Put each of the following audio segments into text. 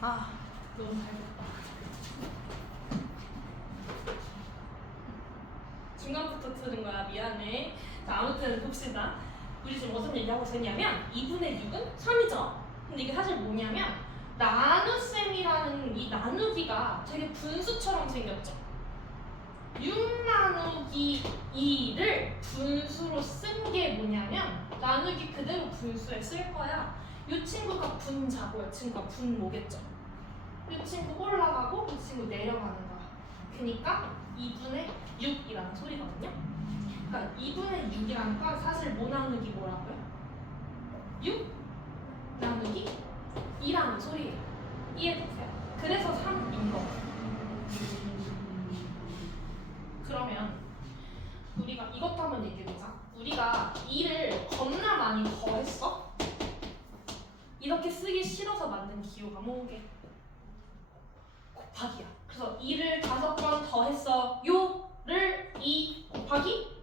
아, 너무 잘됐다. 중간부터 트는 거야. 미안해. 자, 아무튼 봅시다. 우리 지금 무슨 얘기하고 있었냐면 2분의 6은 3이죠. 근데 이게 사실 뭐냐면 나눗셈이라는 이 나누기가 되게 분수처럼 생겼죠. 6 나누기 2를 분수로 쓴 게 뭐냐면 나누기 그대로 분수에 쓸 거야. 이 친구가 분자고 이 친구가 분모겠죠. 이 친구 올라가고 이 친구 내려가는 거야. 그러니까 2분의 6이라는 소리거든요. 그러니까 2분의 6이라는 건 사실 뭐 나누기 뭐라고요? 6 나누기 2라는 소리예요. 이해되세요? 그래서 3인 거. 그러면 우리가 이것도 한번 얘기해보자. 우리가 2를 겁나 많이 더했어? 이렇게 쓰기 싫어서 만든 기호가 뭐게? 곱하기야. 그래서 2를 5번 더했어. 요를 2 곱하기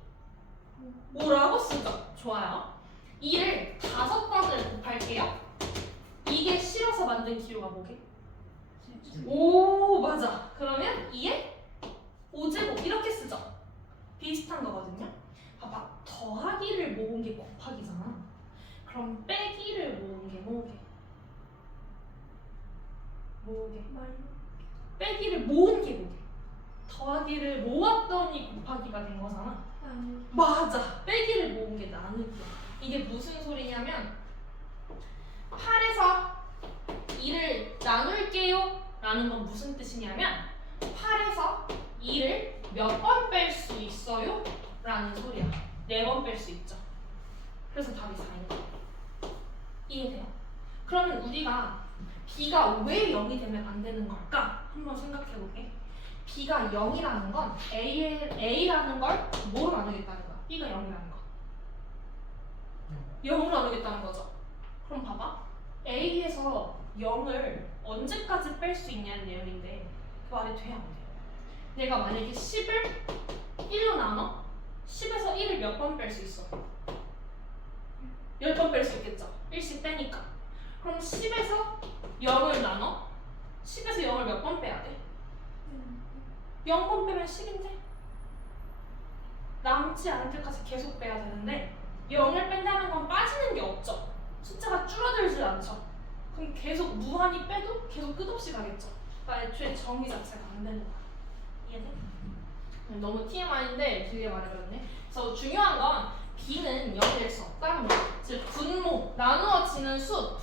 5라고 쓰죠. 좋아요. 2를 5번을 곱할게요. 이게 싫어서 만든 기호가 뭐게? 오, 맞아. 그러면 2에 5제곱 이렇게 쓰죠. 비슷한 거거든요. 봐봐. 더하기를 모은 게 곱하기잖아. 그럼 빼기를 모은 게 뭐게? 뭐게? 빼기를 모은 게 뭐게? 더하기를 모았더니 곱하기가 된 거잖아. 맞아. 빼기를 모은 게 나누기야. 이게 무슨 소리냐면 8에서 2를 나눌게요 라는 건 무슨 뜻이냐면 8에서 2를 몇 번 뺄 수 있어요? 라는 소리야. 4번 뺄 수 있죠. 그래서 답이 4인 거야. 이해돼요? 그러면 우리가 b가 왜 0이 되면 안 되는 걸까? 한번 생각해볼게. b가 0이라는 건 a라는 걸 뭐로 나누겠다는 거야? b가 0이라는 거. 0으로 나누겠다는 거죠. 그럼 봐봐. a에서 0을 언제까지 뺄 수 있냐는 내용인데 그 말이 돼? 안 돼? 내가 만약에 10을 1로 나눠? 10에서 1을 몇 번 뺄 수 있어? 10번 뺄 수 있겠죠? 1씩 빼니까. 그럼 10에서 0을 나눠? 10에서 0을 몇 번 빼야 돼? 0번 빼면 10인데? 남지 않을 때까지 계속 빼야 되는데 0을 뺀다는 건 빠지는 게 없죠. 숫자가 줄어들지 않죠. 그럼 계속 무한히 빼도 계속 끝없이 가겠죠. 그러니까 애초에 정의 자체가 안 되는 거야. 이해돼? 너무 TMI인데 길게 말해버렸네. 그래서 중요한 건 b는 0이 될 수 없다는 거야. 즉 분모, 나누어지는 수,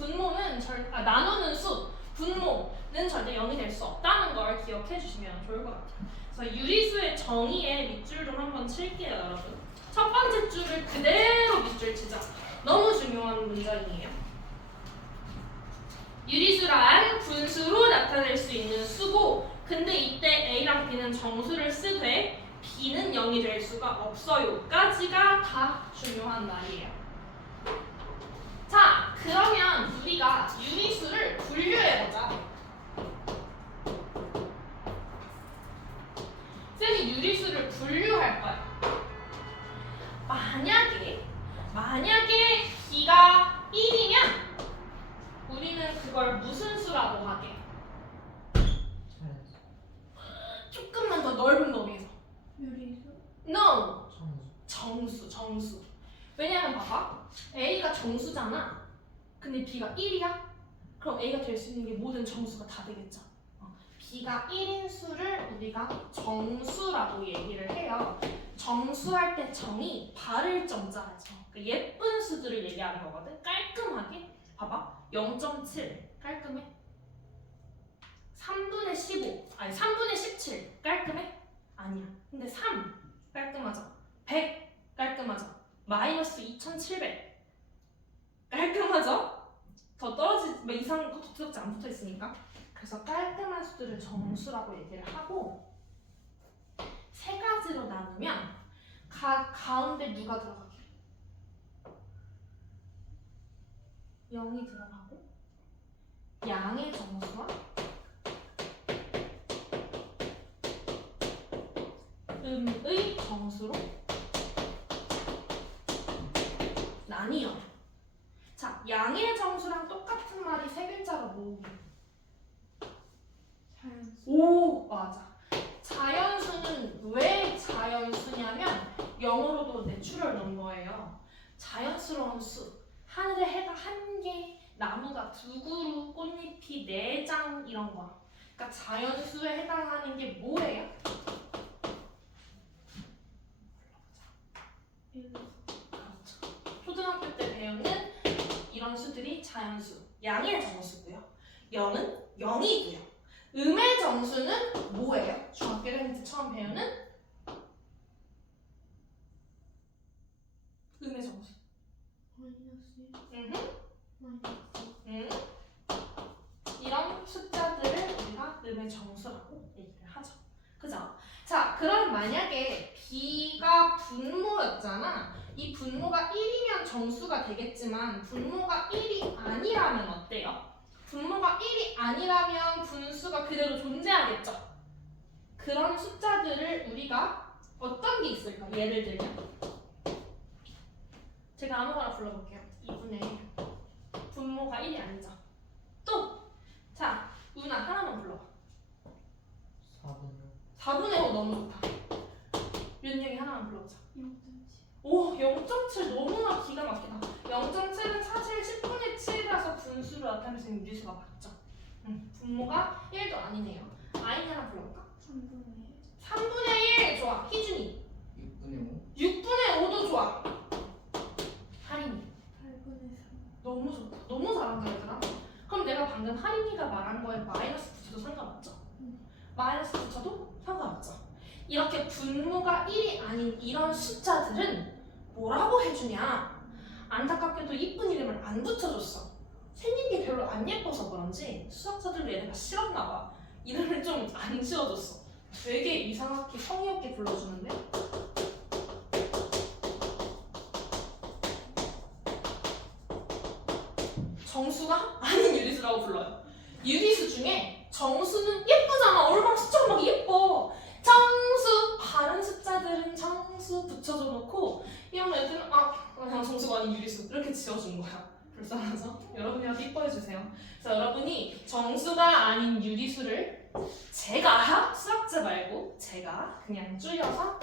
나누는 수, 분모는 절대 0이 될 수 없다는 걸 기억해 주시면 좋을 것 같아요. 그래서 유리수의 정의의 밑줄 좀 한번 칠게요, 여러분. 첫 번째 줄을 그대로 밑줄 치자. 너무 중요한 문장이에요. 유리수란 분수로 나타낼 수 있는 수고, 근데 이때 A랑 B는 정수를 쓰되 B는 0이 될 수가 없어요 까지가 다 중요한 말이에요. 자, 그러면 우리가 유리수를 분류해보자. 쌤이 유리수를 분류할 거야. 만약에 B가 1이면 우리는 그걸 무슨 수라고 하게? 조금만 더 넓은 범위에서. 유리수? No. 정수. 왜냐면 봐봐. A가 정수잖아. 근데 B가 1이야? 그럼 A가 될 수 있는 게 모든 정수가 다 되겠죠. B가 1인 수를 우리가 정수라고 얘기를 해요. 정수할 때 정이 바를 정자죠. 그러니까 예쁜 수들을 얘기하는 거거든. 깔끔하게. 봐봐. 0.7 깔끔해? 3분의 15 아니 3분의 17 깔끔해? 아니야. 근데 3 깔끔하죠. 100 깔끔하죠. 마이너스 2700 깔끔하죠. 더 이상 더 적지 안 붙어 있으니까. 그래서 깔끔한 수들을 정수라고 얘기를 하고 세 가지로 나누면 가운데 누가 들어가게? 0이 들어가고 양의 정수와 음의 정수로 나뉘어. 자, 양의 정수랑 똑같은 말이 세 글자로 모으기. 맞아. 자연수는 왜 자연수냐면 영어로도 내추럴 넘버예요. 자연스러운 수. 하늘에 해가 1개, 나무가 2그루, 꽃잎이 4장 이런 거. 그러니까 자연수에 해당하는 게 뭐예요? 그렇죠. 초등학교 때 배우는 이런 수들이 자연수, 양의 정수고요. 영은 0이고요. 음의 정수는 뭐예요? 중학교 1학년 때 처음 배우는 음의 정수. 이런 숫자들을 우리가 음의 정수라고 얘기를 하죠. 그죠? 자, 그럼 만약에 B가 분모였잖아. 이 분모가 1이면 정수가 되겠지만 분모가 1이 아니라면 어때요? 분모가 1이 아니라면 분수가 그대로 존재하겠죠? 그런 숫자들을 우리가 어떤 게 있을까? 예를 들면 제가 아무거나 불러볼게요. 2분의 1. 분모가 1이 아니죠. 또! 자, 우나 하나만 불러봐. 4분의 5 너무 좋다. 윤영이 하나만 불러보자. 0.7. 오, 0.7 너무나 기가 막히다. 0.7은 사실 10분의 7이라서 분수로 나타낼 수 있는 유리수가 맞죠? 분모가 1도 아니네요. 아이니 하나 불러볼까? 3분의 1. 3분의 1 좋아. 희준이 6분의 5. 6분의 5도 좋아. 하린이 8분의 3. 너무 좋다. 너무 잘한다 얘들아. 그럼 내가 방금 하린이가 말한 거에 마이너스 붙여도 상관없죠? 마이너스 붙여도 상관없죠. 이렇게 분모가 1이 아닌 이런 숫자들은 뭐라고 해주냐? 안타깝게도 이쁜 이름을 안 붙여줬어. 생긴 게 별로 안 예뻐서 그런지 수학자들도 얘네가 싫었나 봐. 이름을 좀 안 지어줬어. 되게 이상하게 성의 없게 불러주는데? 정수가 아닌 유리수라고 불러요. 유리수 중에 정수는 예쁘잖아. 얼마나 숫자가 막 예뻐. 정수! 다른 숫자들은 정수 붙여줘 놓고 이런 애들은 그냥 정수가 아닌 유리수 이렇게 지어준 거야. 불쌍해서 여러분이 아주 이뻐해주세요. 그래서 여러분이 정수가 아닌 유리수를 제가 수학자 말고 제가 그냥 줄여서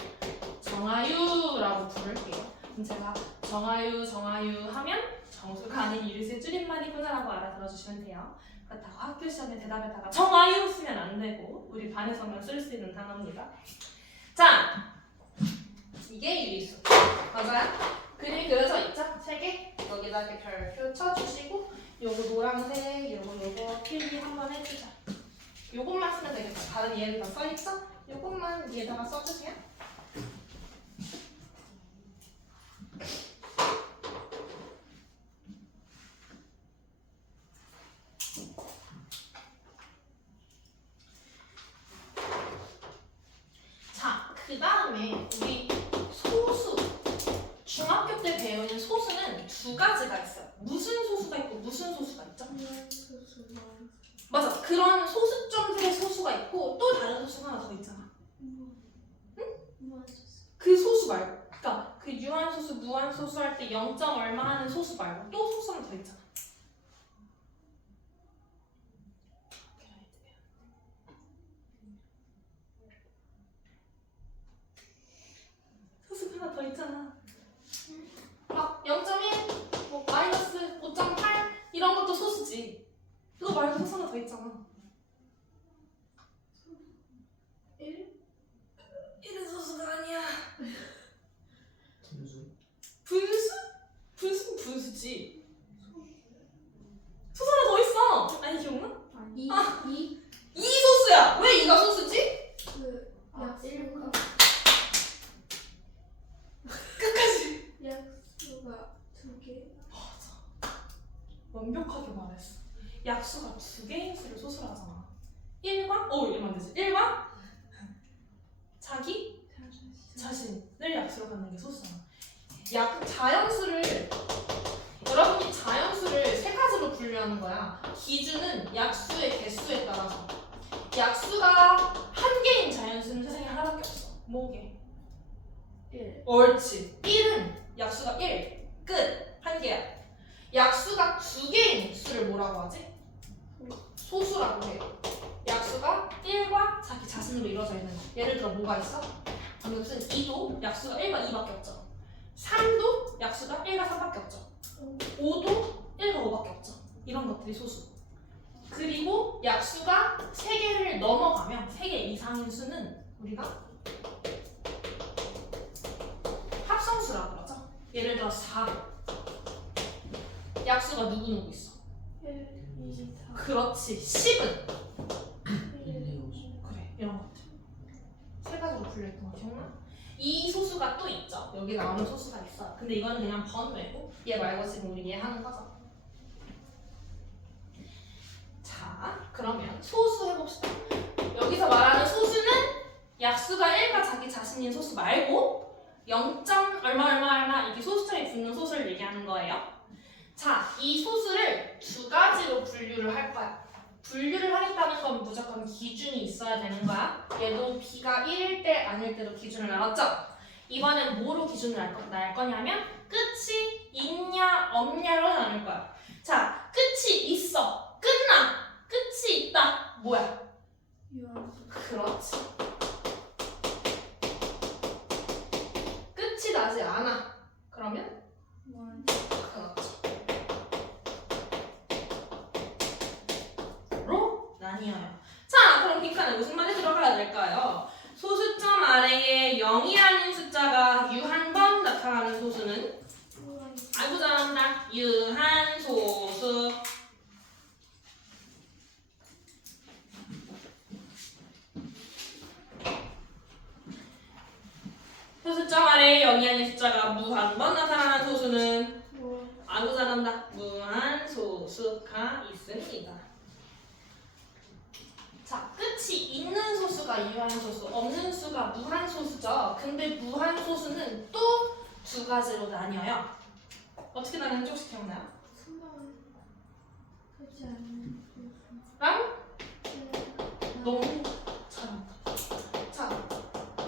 정아유라고 부를게요. 그럼 제가 정아유 하면 정수가 아닌 유리수의 줄임말이구나라고 알아들어주시면 돼요. 그렇다고 학교 시험에 대답에다가 정아유 쓰면 안 되고 우리 반에서만 쓸 수 있는 단어입니다. 자, 이게 유리수 맞아요? 그림이 그려져 있죠? 3개 여기다 이렇게 별표 쳐주시고 요거 노란색 요거 필기 한번 해주자. 요것만 쓰면 되겠다. 다른 얘는 다 써있죠? 요것만 위에다가 써주세요. 자, 그 다음에 우리 소수. 중학교 때 배우는 소수는 2가지가 있어요. 무슨 소수가 있고 무슨 소수가 있죠? 맞아. 그런 소수점들의 소수가 있고 또 다른 소수가 하나 더 있잖아. 그 소수 말고. 그러니까 그 유한소수, 무한소수 할 때 0. 얼마 하는 소수 말고 또 소수 하나 더 있잖아. 소수가 하나 더 있잖아. 막 0.1, 뭐 마이너스 5.8 이런 것도 소수지. 그거 말고 소수 하나 더 있잖아. 1? 1은 소수가 아니야. 분수. 분수? 분수는 분수지. 소수 하나 더 있어. 아니 기억나? 2? 2? 2 소수야. 왜 2가 소수지? 그 약수가 끝까지. 약수가 2개. 맞아. 완벽하게 말했어. 약수가 2개인 수를 소수로 하잖아. 1과? 이러면 안 되지. 1과 자기 자신을 약수로 갖는 게 소수잖아. 자연수를 여러분이 자연수를 3가지로 분류하는 거야. 기준은 약수의 개수에 따라서. 약수가 1개인 자연수는 세상에 하나밖에 없어. 뭐게? 1. 옳지. 1은 약수가 1. 끝. 1개야. 약수가 2개인 수를 뭐라고 하지? 소수라고 해요. 약수가 1 1과 자기 자신으로 이루어져 있는 거. 예를 들어 뭐가 있어? 이것은 2도 약수가 1과 2밖에 없죠. 3도 약수가 1과 3밖에 없죠. 5도 1과 5밖에 없죠. 이런 것들이 소수. 그리고 약수가 3개를 넘어가면 3개 이상인 수는 우리가 합성수라고 그러죠. 예를 들어 4. 약수가 누구 있어? 1, 2, 4. 그렇지. 10은 1, 2, 5. 그래. 이런 것들. 세 가지로 분류했던 거 기억나? 이 소수가 또 있죠. 여기 나오는 소수가 있어요. 근데 이거는 그냥 번외고 얘 말고 지금 우리 얘 하는 거죠. 자, 그러면 소수 해봅시다. 여기서 말하는 소수는 약수가 1과 자기 자신인 소수 말고 0. 얼마 이렇게 소수점이 붙는 소수를 얘기하는 거예요. 자, 이 소수를 두 가지로 분류를 할 거야. 분류를 하겠다는 건 무조건 기준이 있어야 되는 거야. 얘도 b가 1일 때 아닐 때도 기준을 나눴죠? 이번엔 뭐로 기준을 날 거냐면 끝이 있냐 없냐로 나눌 거야. 자, 끝이 있어. 끝나. 끝이 있다. 뭐야? 유한수. 그렇지. 끝이 나지 않아. 그러면? 그렇지. 로 나뉘어요. 자, 그럼 빈칸에 무슨 말이 들어가야 될까요? 소수점 아래에 0이 아닌 숫자가 유한번 나타나는 소수는? 아이고 잘한다. 유한소수. 소수점 아래에 0이 아닌 숫자가 무한번 나타나는 소수는? 아이고 잘한다. 무한소수가 있습니다. 자, 끝이 있는 소수가 유한소수, 없는 수가 무한소수죠. 근데 무한소수는 또 두 가지로 나뉘어요. 어떻게 나뉘는지 혹시 기억나요? 수만 하지 않는 랑? 너무 잘한다. 자,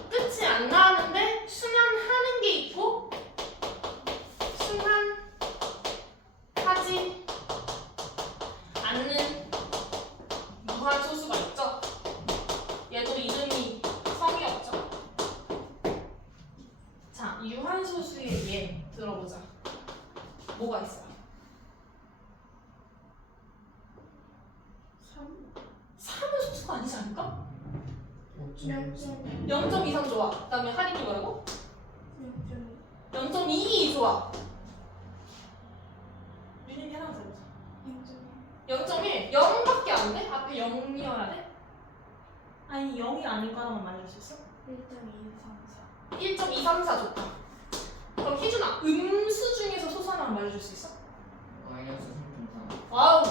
끝이 안 나왔는데 순환하는 게 있고 순환하지 않는 무한소수가 있죠. 얘도 이름이 성이 없죠. 자, 유한소수의 예 들어보자. 뭐가 있어요? 3은 소수가 아니지 않을까? 0.23 좋아. 그 다음에 할인이 뭐라고? 0.22 좋아. 유님이 하나 해보자. 0.1. 0밖에 안 돼? 앞에 0이어야 돼? 아니 0이 아닌 거 하나만 말해줄 수 있어? 1.234 좋다. 그럼 희준아, 음수 중에서 소수 하나만 말해줄 수 있어? 마이너스 3.4. 와우,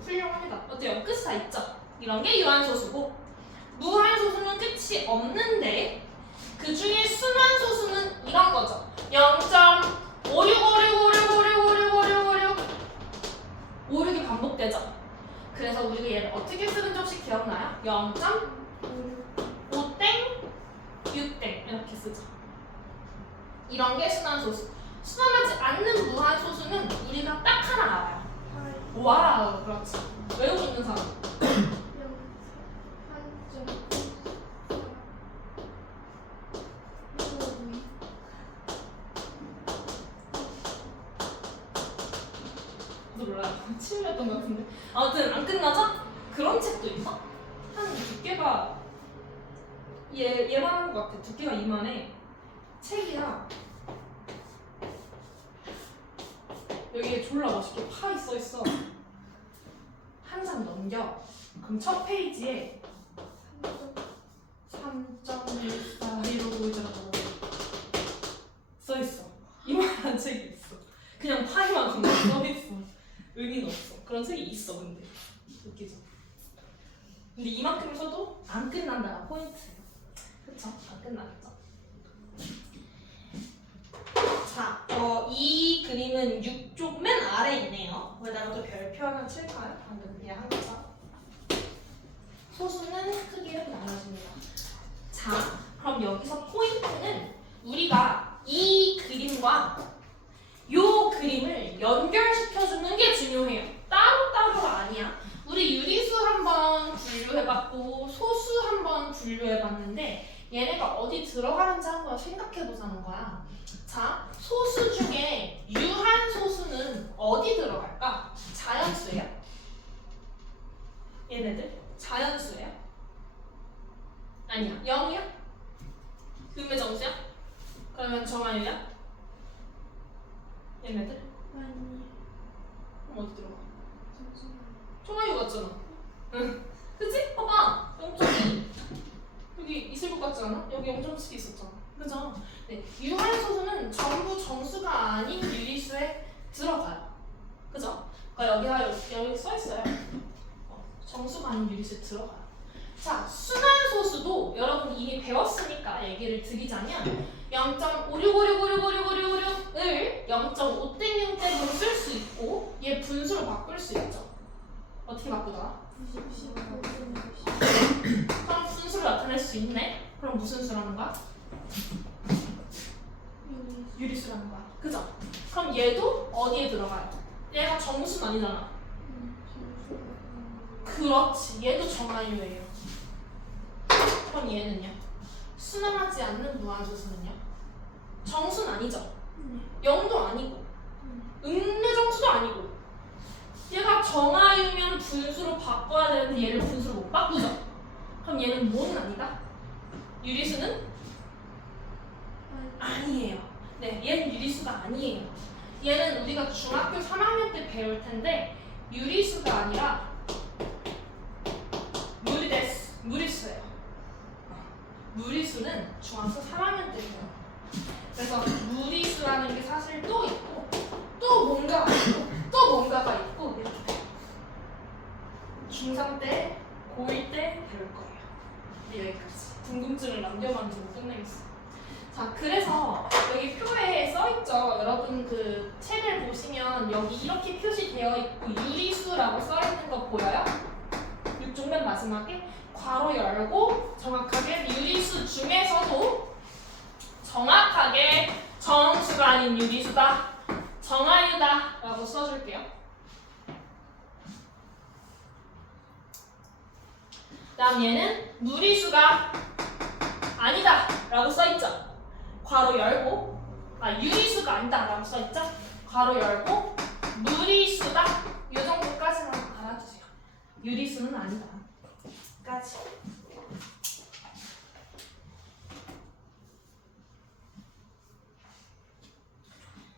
훌륭합니다. 어때요? 끝이 다 있죠? 이런 게 유한소수고, 무한소수는 끝이 없는데 그 중에 순환소수는 이런 거죠. 0.565656565656이 반복되죠. 그래서 우리가 얘를 어떻게 쓰는지 혹시 기억나요? 0.5땡 6땡 이렇게 쓰죠. 이런 게 순환소수. 순환하지 않는 무한소수는 우리가 딱 하나 알아요. 와우, 그렇지. 외우고 있는 사람. 저도 몰라요. 치밀했던 것 같은데. 아무튼 안 끝나죠? 그런 책도 있어. 한 두께가 얘만한 것 같아. 두께가 이만해. 책이랑 여기에 졸라 멋있게 파이 써 있어. 한 장 넘겨. 그럼 첫 페이지에 3.14 이러고 써 있어. 이만한 책이 있어. 그냥 파이만 그냥 써 있어. 의미는 없어. 그런 책이 있어. 근데 웃기죠. 근데 이만큼 써도 안 끝난다가 포인트예요. 그쵸? 안 끝나겠죠? 자, 이 그림은 6쪽 맨 아래 있네요. 거기다가 또 별표 하나 칠까요? 방금 그냥 한 거죠. 소수는 크게 이렇게 나눠집니다. 자, 그럼 여기서 포인트는 우리가 이 그림과 요 그림을 연결시켜주는 게 중요해요. 따로따로가 아니야. 우리 유리수 한번 분류해 분류해봤고 소수 한번 분류해봤는데 얘네가 어디 들어가는지 한번 생각해보자는 거야. 자, 소수 중에 유한 소수는 어디 들어갈까? 자연수예요? 얘네들 자연수예요? 아니야. 0이야? 음의 정수야? 그러면 정한유야? 얘네들? 아니. 그럼 어디 들어가? 잠시만. 정한유 같잖아. 응. 그치? 봐봐. 0.2. 여기 있을 것 같지 않아? 여기 0.7 있었잖아. 그죠? 네. 유한 소수는 전부 정수가 아닌 유리수에 들어가요. 그죠? 그러니까 여기 써 있어요. 정수가 아닌 유리수에 들어가요. 자, 순한 소수도 여러분 이미 배웠으니까 얘기를 드리자면 0.5656565656을 0.5땡0땡으로 쓸 수 있고 얘 분수로 바꿀 수 있죠. 어떻게 바꾸더라? 90. 그럼 분수를 나타낼 수 있네? 그럼 무슨 수라는 거야? 유리수라는 거야. 그죠? 그럼 얘도 어디에 들어가요? 얘가 정수는 아니잖아. 그렇지. 얘도 정한유예요. 그럼 얘는요? 순환하지 않는 무한소수는요? 정수는 아니죠. 0도 아니고 음례정수도 아니고 얘가 정하유면 분수로 바꿔야 되는데 얘를 분수로 못 바꾸죠. 그럼 얘는 뭐는 아니다? 유리수는? 아니에요. 네, 얘는 유리수가 아니에요. 얘는 우리가 중학교 3학년 때 배울 텐데 유리수가 아니라 무리수예요. 무리수는 중학교 3학년 때 배워요. 그래서 무리수라는 게 사실 또 있고 또 뭔가가 있고 또 뭔가가 있고 이렇게 돼요. 중3 때, 고1 때 배울 거예요. 네, 여기까지. 궁금증을 남겨가지고 끝내겠어요. 자, 그래서 여기 표에 써있죠. 여러분 그 책을 보시면 여기 이렇게 표시되어 있고 유리수라고 써있는 거 보여요? 6종 맨 마지막에 괄호 열고 정확하게 유리수 중에서도 정확하게 정수가 아닌 유리수다, 정하유다 라고 써줄게요. 다음 얘는 무리수가 아니다 라고 써있죠. 괄호 열고 유리수가 아니다 라고 써있죠. 괄호 열고 무리수다 이 정도까지만 알아주세요. 유리수는 아니다 까지.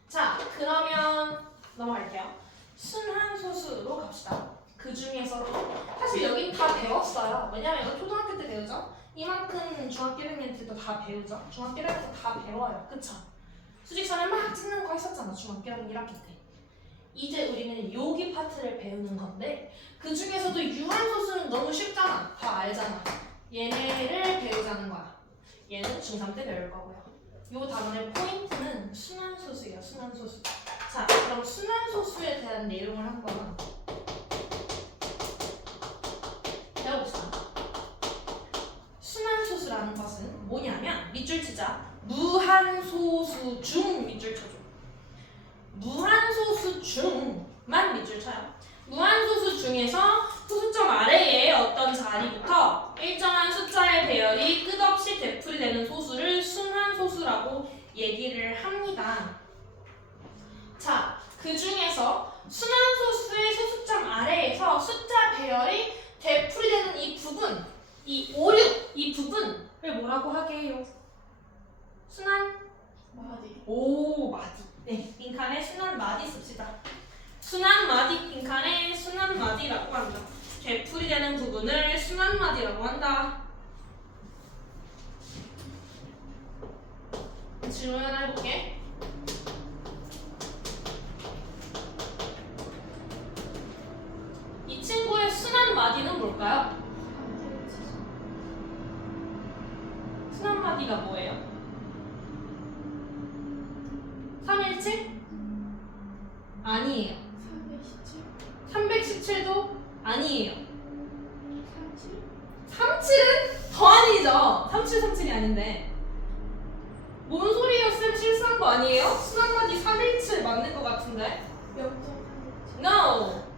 자, 그러면 넘어갈게요. 순환소수로 갑시다. 그 중에서도 사실 여긴 다 배웠어요. 왜냐면 이거 초등학교 때 배우죠. 이만큼 중학교 1학년 때도 다 배우죠. 중학교 1학년 때 다 배워요. 그쵸? 수직선을 막 찍는 거 했었잖아. 중학교 1학년 때. 이제 우리는 여기 파트를 배우는 건데 그 중에서도 유한소수는 너무 쉽잖아. 다 알잖아. 얘네를 배우자는 거야. 얘는 중3 때 배울 거고요. 요 단원의 포인트는 순환소수예요. 순환소수. 자, 그럼 순환소수에 대한 내용을 한번 배워봅시다. 순환소수라는 것은 뭐냐면 밑줄 치자. 무한소수 중 밑줄 쳐줘. 무한소수 중만 밑줄 쳐요. 무한소수 중에서 소수점 아래에 어떤 자리부터 일정한 숫자의 배열이 끝없이 되풀이되는 소수를 순환소수라고 얘기를 합니다. 자, 그 중에서 순환소수의 소수점 아래에서 숫자 배열이 되풀이되는 이 부분, 이 5, 6, 이 부분을 뭐라고 하게 해요? 순환? 마디. 오, 마디. 네, 빈칸에 순환 마디 씁시다. 순환 마디 빈칸에 순환 마디라고 한다. 되풀이되는 부분을 순환 마디라고 한다. 질문 하나 해볼게. 이 친구의 순환 마디는 뭘까요? 순환 마디가 뭐예요? 317? 아니에요. 317. 317도 아니에요. 37. 37은 더 아니죠. 3737이 아닌데. 뭔 소리예요? 쌤 실수한 거 아니에요? 순환마디 317 맞는 거 같은데. 0.317. No.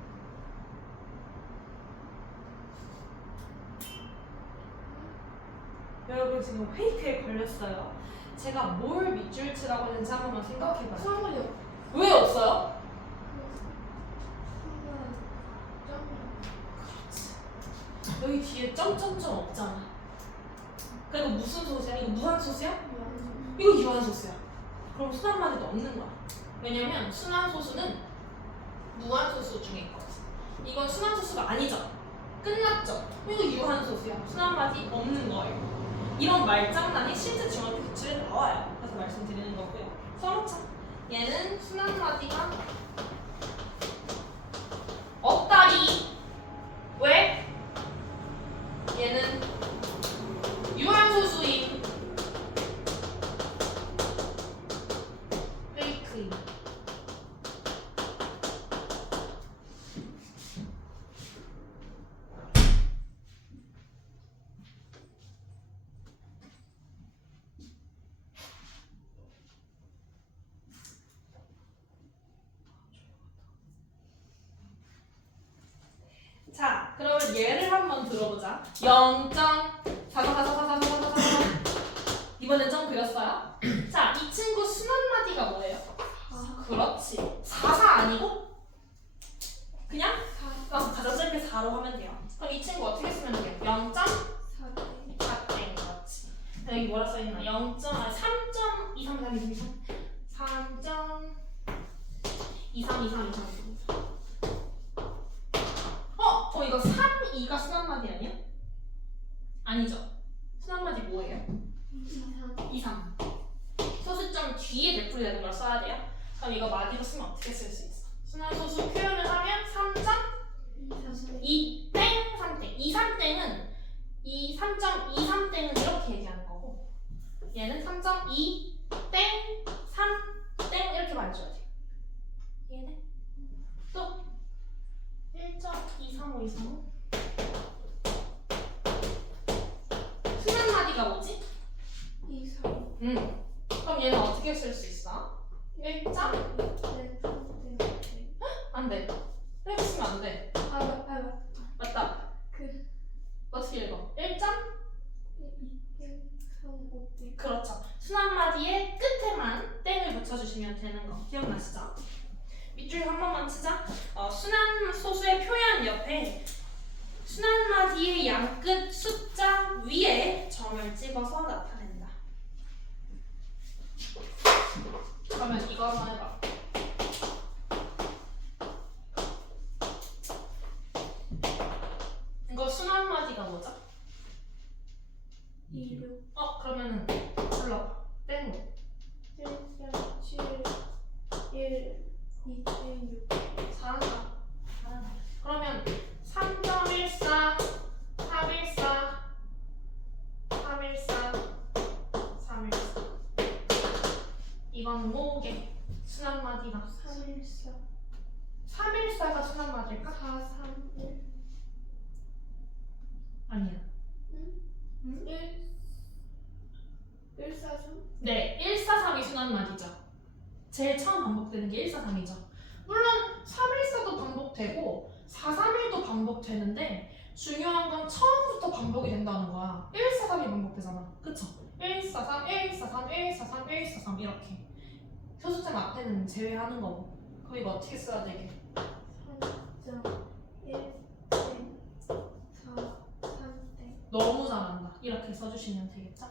여러분 지금 페이크에 걸렸어요. 제가 뭘 밑줄 치라고 했는지 한 번만 생각해봐요. 수학물이 왜 없어요? 여기 뒤에 점점점 없잖아. 그리고 무슨 소수야? 이거 무한소수야? 이거 유한소수야. 그럼 순환마디도 없는 거야. 왜냐면 순환소수는 무한소수 중에 있거든. 이건 순환소수가 아니죠. 끝났죠. 이거 유한소수야. 순환마디 없는 거예요. 이런 말장난이 실제 중학교 기출에 나와요. 그래서 말씀드리는 거고요. 써놓자. 얘는 순환마디가 없다리. 왜? 얘는 유한소수임. 페이크임. 자, 그러면 얘를 한번 들어보자. 0.44444444. 이번엔 점 그렸어요? 자, 이 친구 순환마디가 뭐예요? 그렇지. 44 아니고? 그냥? 가장 짧게 4로 하면 돼요. 그럼 이 친구 어떻게 쓰면 돼요? 0.4땡. 그렇지. 여기 뭐라 써있나? 3.232323 3.232323 이거 3, 2가 순환마디 아니야? 아니죠. 순환마디 뭐예요? 2, 3. 소수점 뒤에 대풀이 되는 걸 써야 돼요. 그럼 이거 마디로 쓰면 어떻게 쓸 수 있어? 순환소수 표현을 하면 3.2땡 3땡. 2, 3땡은 3.23땡은 이렇게 얘기하는 거고, 얘는 3.2땡 3땡 이렇게 말해줘야 돼. 얘네 또 1.23525 순환마디가 뭐지? 2, 3. 그럼 얘는 어떻게 쓸 수 있어? 1. 안 돼. 이렇게 쓰면 안 돼. 맞다. 어떻게 읽어? 1. 그렇죠. 순환마디의 끝에만 땡을 붙여주시면 되는 거 기억나시죠? 밑줄 한 번만 치자. 순환소수의 표현 옆에 순환마디의 양끝 숫자 위에 점을 찍어서 나타낸다. 그러면 이거 한번 해봐. 이거 순환마디가 뭐죠? 26. 그러면은 불러봐. 땡으로. 1, 2, 6. 잘한다. 그러면 3.14, 314, 314, 314. 이건 뭐게? 순환마디다. 314. 314가 순환마디일까? 431. 아니야. 143. 네, 143이 순환마디죠. 제일 처음 반복되는 게 143이죠. 물론 314도 반복되고 431도 반복되는데 중요한 건 처음부터 반복이 된다는 거야. 143이 반복되잖아. 그쵸? 143, 143, 143, 143 이렇게. 소수점 앞에는 제외하는 거고. 그럼 이거 어떻게 써야 되게? 3.1 4 3땡. 너무 잘한다. 이렇게 써주시면 되겠죠?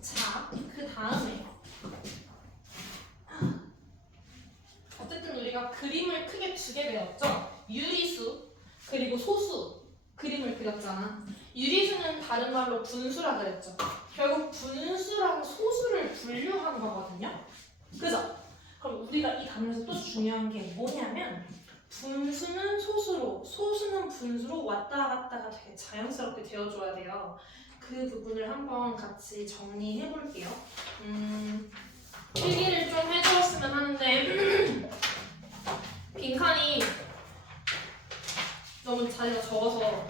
자, 그 다음에 어쨌든 우리가 그림을 크게 두 개 배웠죠? 유리수 그리고 소수 그림을 그렸잖아. 유리수는 다른 말로 분수라 그랬죠. 결국 분수랑 소수를 분류한 거거든요. 그죠? 그럼 우리가 이 단어에서 또 중요한 게 뭐냐면 분수는 소수로, 소수는 분수로 왔다 갔다가 되게 자연스럽게 되어줘야 돼요. 그 부분을 한번 같이 정리해 볼게요. 필기를 좀 해주었으면 하는데 빈칸이 너무 자리가 적어서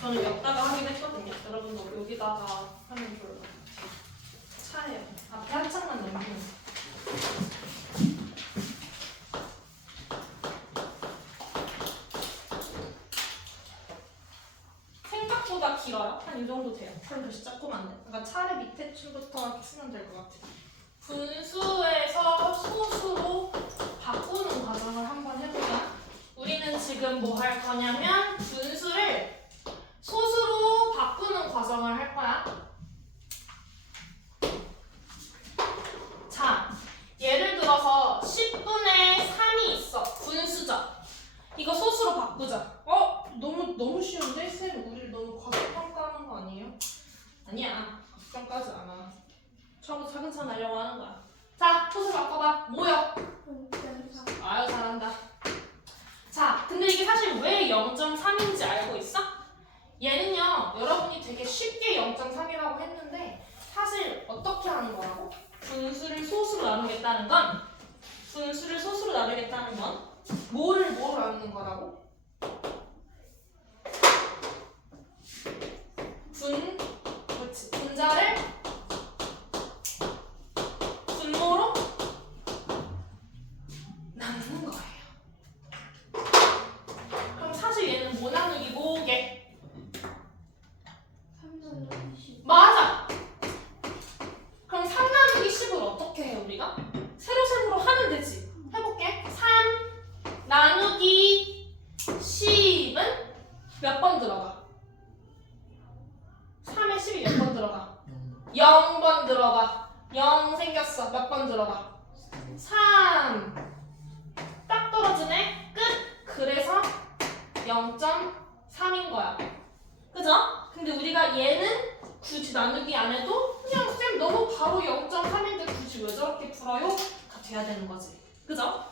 저는 여기다가 하긴 했거든요. 여러분도 여기다가 하면 좋을 것 같아요. 차예요. 앞에 한 장만 넘기면 돼요. 생각보다 길어요. 한 이 정도 돼요. 그럼 글씨 조금만 돼. 그러니까 차례 밑에 줄부터 이렇게 쓰면 될 것 같아요. 분수에서 소수로 바꾸는 과정을 한번 해보자. 우리는 지금 뭐 할 거냐면 분수를 소수로 바꾸는 과정을 할 거야. 자, 예를 들어서 10분의 3이 있어. 분수죠. 이거 소수로 바꾸자. 너무 쉬운데? 쌤 우리를 너무 과소평가하는 거 아니에요? 아니야. 과소평가하지 않아. 처음부터 차근차근 하려고 하는 거야. 자, 소수 바꿔봐. 뭐요? 0.4. 아유, 잘한다. 자, 근데 이게 사실 왜 0.3인지 알고 있어? 얘는요, 여러분이 되게 쉽게 0.3이라고 했는데 사실 어떻게 하는 거라고? 분수를 소수로 나누겠다는 건 뭐를 나누는 거라고? 그렇지. 분자를 분모로 나누는 거예요. 그럼 사실 얘는 뭐 나누기 뭐게? 3 나누기 10. 맞아! 그럼 3 나누기 10을 어떻게 해 우리가? 세로셈으로 하면 되지. 해볼게. 3 나누기 10은 몇 번 들어가? 3에 10이 몇 번 들어가? 0번 들어가. 0 생겼어. 몇 번 들어가? 3. 딱 떨어지네. 끝. 그래서 0.3인 거야. 그죠? 근데 우리가 얘는 굳이 나누기 안 해도 그냥 쌤 너무 바로 0.3인데 굳이 왜 저렇게 풀어요? 다 돼야 되는 거지. 그죠?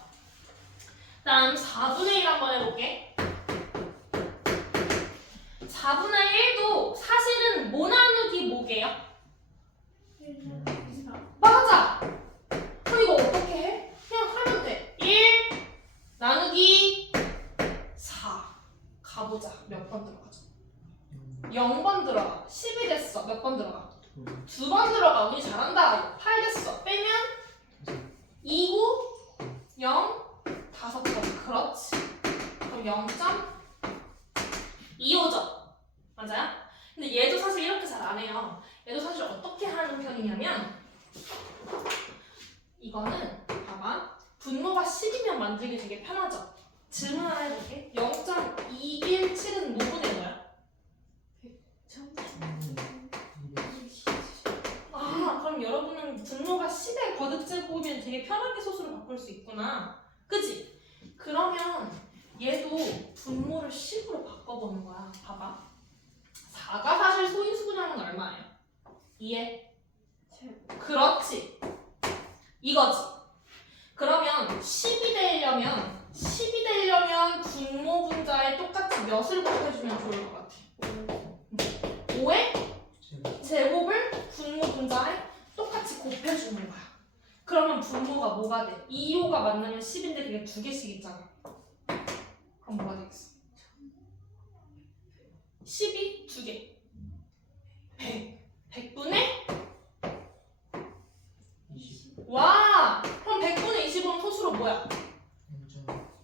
다음 4분의 1 한번 해볼게. 4분의 1도 사실은 뭐 나누기 뭐게요? 1 나누기 4. 맞아! 그럼 이거 어떻게 해? 그냥 하면 돼. 1 나누기 4. 가보자. 몇 번 들어가죠? 0번 들어가. 10이 됐어. 몇 번 들어가? 2번 들어가. 우리 잘한다. 8 됐어. 빼면 2, 9, 0, 5번. 그렇지. 그럼 0.25죠. 맞아요? 근데 얘도 사실 이렇게 잘 안 해요. 얘도 사실 어떻게 하는 편이냐면 이거는 봐봐. 분모가 10이면 만들기 되게 편하죠. 질문 하나 해볼게. 0.217은 뭐분의 뭐야? 100. 그럼 여러분은 분모가 10의 거듭제곱이면 되게 편하게 소수로 바꿀 수 있구나. 그치? 그러면 얘도 분모를 10으로 바꿔보는 거야. 봐봐. 4가 사실 소인수분해하면 얼마예요? 2에? 그렇지. 이거지. 그러면 10이 되려면 분모 분자에 똑같이 몇을 곱해주면 좋을 것 같아? 5의 제곱을 분모 분자에 똑같이 곱해주는 거야. 그러면 분모가 뭐가 돼? 2, 5가 만나면 10인데 그게 두 개씩 있잖아. 그럼 뭐가 되겠어? 10이 두 개. 100. 100분의? 와! 그럼 100분의 20은 소수로 뭐야?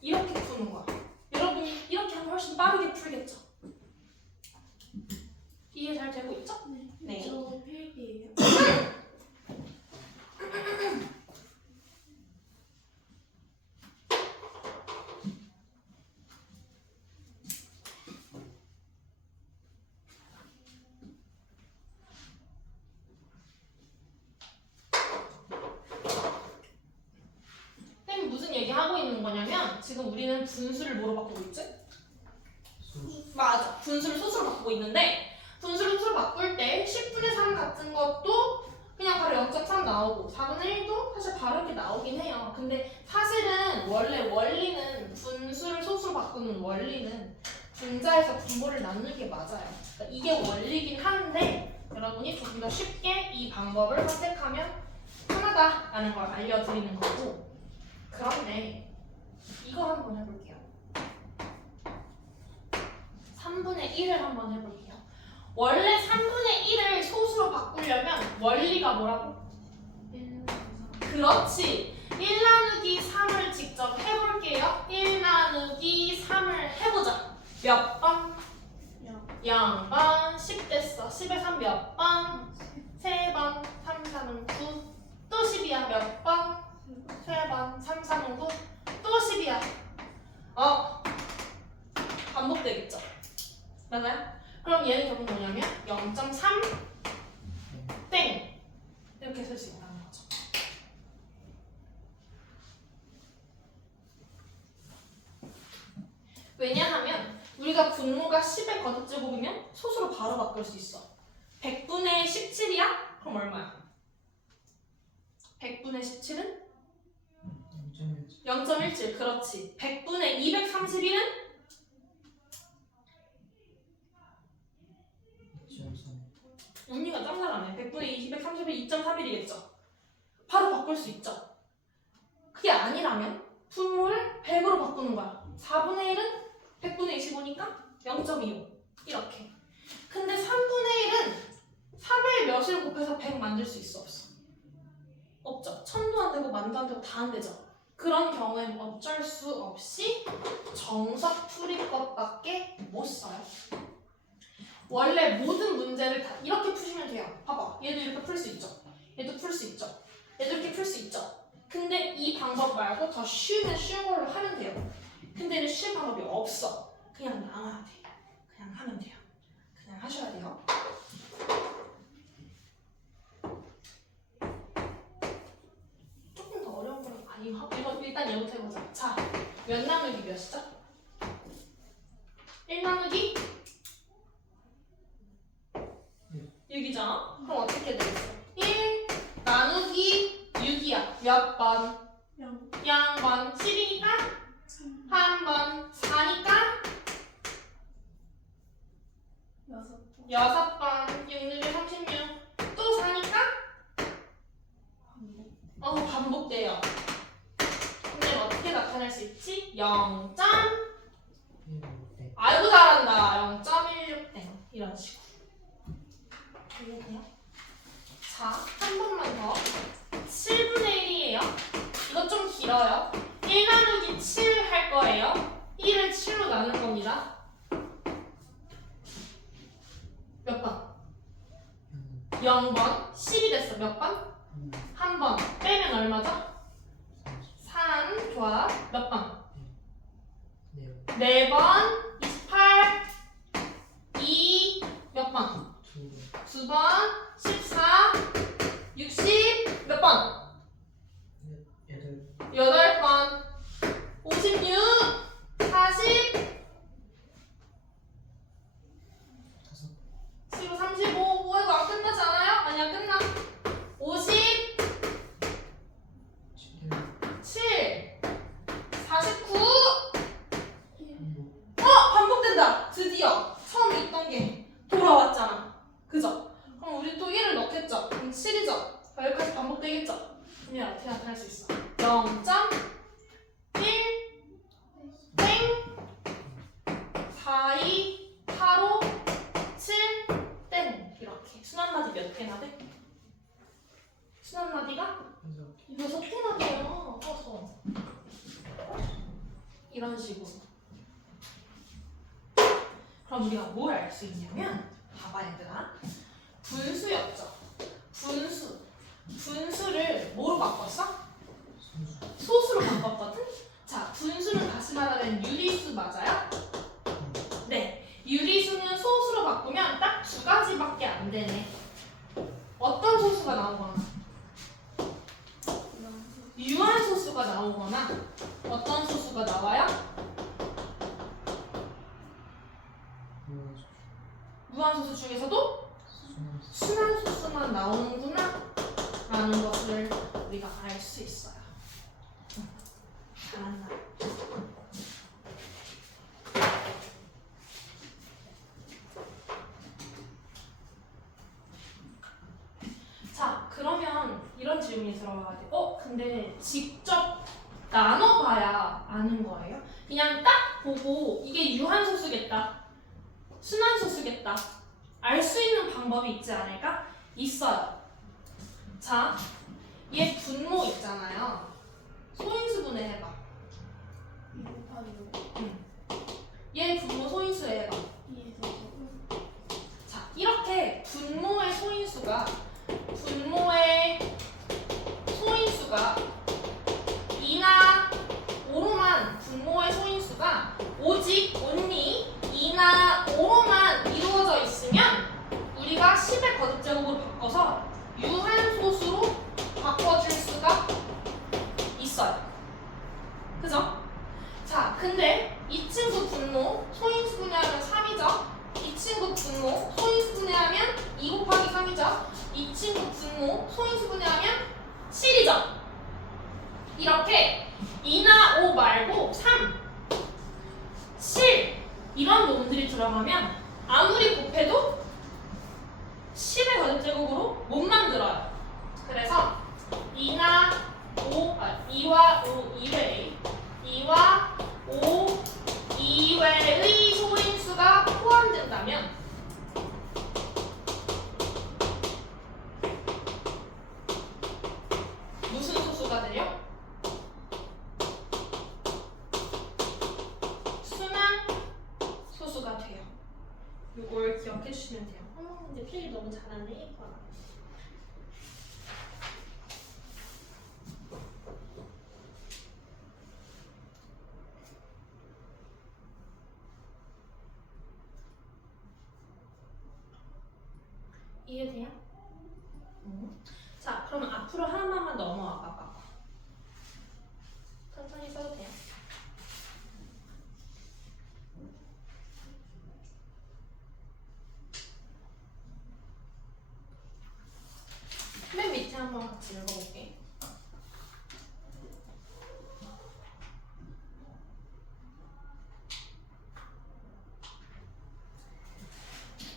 이렇게 푸는 거야. 여러분이 이렇게 하면 훨씬 빠르게 풀겠죠? 이해 잘 되고 있죠? 네. 저 필기예요. 쌤이 무슨 얘기 하고 있는 거냐면 지금 우리는 분수를 뭐로 바꾸고 있지? 맞아. 분수를 소수로 바꾸고 있는데 분수를 소수로 바꿀 때 10분의 3 같은 것도 그냥 바로 0.3 나오고 4분의 1도 사실 바로 이렇게 나오긴 해요. 근데 사실은 원래 원리는 분수를 소수로 바꾸는 원리는 분자에서 분모를 나누는 게 맞아요. 그러니까 이게 원리긴 한데 여러분이 조금 더 쉽게 이 방법을 선택하면 편하다라는 걸 알려드리는 거고. 그런데 이거 한번 해볼게요. 1을 한번 해볼게요. 원래 3분의 1을 소수로 바꾸려면 원리가 뭐라고? 1, 그렇지. 1 나누기 3을 직접 해볼게요. 1 나누기 3을 해보자. 몇 번? 0번. 10 됐어. 10에 3 몇 번? 3번. 3, 3은 9. 또 10이야. 몇 번? 3번. 3, 3은 9. 또 10이야. 반복되겠죠? 맞아요? 그럼 얘는 결국 뭐냐면 0.3 땡. 이렇게 쓸 수 있다는 거죠. 왜냐하면 우리가 분모가 10의 거듭제곱이면 소수로 바로 바꿀 수 있어. 100분의 17이야? 그럼 얼마야? 100분의 17은? 0.17. 그렇지. 100분의 231은? 2.3 언니가 짱 잘하네. 100분의 231이 2.31이겠죠? 바로 바꿀 수 있죠. 그게 아니라면 분모를 100으로 바꾸는 거야. 4분의 1은 100분의 25니까 0.25 이렇게. 근데 3분의 1은 3의 몇을 곱해서 100 만들 수 있어 없어? 없죠. 1000도 안 되고 만도 안 되고 다 안 되죠. 그런 경우에는 어쩔 수 없이 정석 풀이 것밖에 못 써요. 원래 모든 문제를 다 이렇게 푸시면 돼요. 봐봐. 얘도 이렇게 풀 수 있죠. 얘도 풀 수 있죠. 얘도 이렇게 풀 수 있죠. 근데 이 방법 말고 더 쉬우면 쉬운 걸로 하면 돼요. 근데 얘는 쉬운 방법이 없어. 그냥 나와야 돼. 그냥 하면 돼요. 그냥 하셔야 돼요. 조금 더 어려운 거는 아니고 이거 일단 얘부터 해보자. 자, 몇 나누기 몇이죠? 1 나누기 6이죠? 그럼 어떻게 되겠어? 1 나누기 6이야. 몇 번? 0, 0번. 10이니까 3, 한 번. 4니까 6번. 6번. 6, 6에 36. 또 4니까 반복돼요. 근데 어떻게 나타낼 수 있지? 0. 아이고 잘한다. 0.16땡. 이런 식으로. 이해돼요? 자, 한 번만 더. 7분의 1이에요. 이거 좀 길어요. 1 나누기 7 할 거예요. 1을 7로 나눈 겁니다. 몇 번? 0번. 10이 됐어. 몇 번? 한 번. 빼면 얼마죠? 3. 좋아. 몇 번? 4번. 28. 2. 몇 번? 2번. 14. 60. 몇 번? 8번. 56. 40. 15, 35. 이거 안 끝나지 않아요? 아니야, 끝나. 50. 7. 49. 반복된다. 드디어 처음에 있던 게 돌아왔잖아. 그죠? 그럼 우리 또 1을 넣겠죠? 그럼 7이죠? 여기까지 반복되겠죠? 그러면 어떻게 나타낼 수 있어? 0.1 땡 4, 2 8, 5 7 땡 이렇게 순환마디 몇 개나 돼? 순환마디가 6개나 돼요. 이런 식으로. 그럼 우리가 뭘 알 수 있냐면 봐봐 얘들아. 분수였죠. 분수를 뭐로 바꿨어? 소수로 바꿨거든? 자, 분수는 다시 말하면 유리수 맞아요? 네. 유리수는 소수로 바꾸면 딱 2가지밖에 안 되네. 어떤 소수가 나오거나 유한소수가 나오거나 어떤 소수가 나와요? 무한소수 중에서도 순환소수만 나오는구나 라는 것을 우리가 알 수 있어요. 잘한다. 자, 그러면 이런 질문이 들어와야 돼. 근데 직접 나눠봐야 아는 거예요? 그냥 딱 보고 이게 유한소수겠다. 순환소수겠다. 알 수 있는 방법이 있지 않을까? 있어요. 자, 얘 분모 있잖아요. 소인수분해 해봐. 2 곱하기 6. 얘 분모 소인수해 해봐. 2에서 5. 자, 이렇게 분모의 소인수가 2나 5로만 분모의 소인수가 오직 only 2나 5로만 이루어져 있으면 우리가 10의 거듭제곱으로 바꿔서 유한소수로 바꿔줄 수가 있어요. 그죠? 자, 근데 이 친구 분모 소인수분해하면 3이죠? 이 친구 분모 소인수분해하면 2 곱하기 3이죠? 이 친구 분모 소인수분해하면 7이죠? 이렇게 2나 5 말고 3, 7 이런 놈들이 들어가면 아무리 곱해도 10의 거듭제곱으로 못 만들어요. 그래서 2와 5 이외의 소인수가 포함된다면 무슨 소수가 돼요? 순환 소수가 돼요. 이걸 기억해 주시면 돼요. 근데 필기 너무 잘하네. 예뻐라. 이해돼요? 자, 그러면 앞으로 하나만 넘어와 봐봐. 천천히 써도 돼요. 맨 밑에 한번 같이 읽어볼게.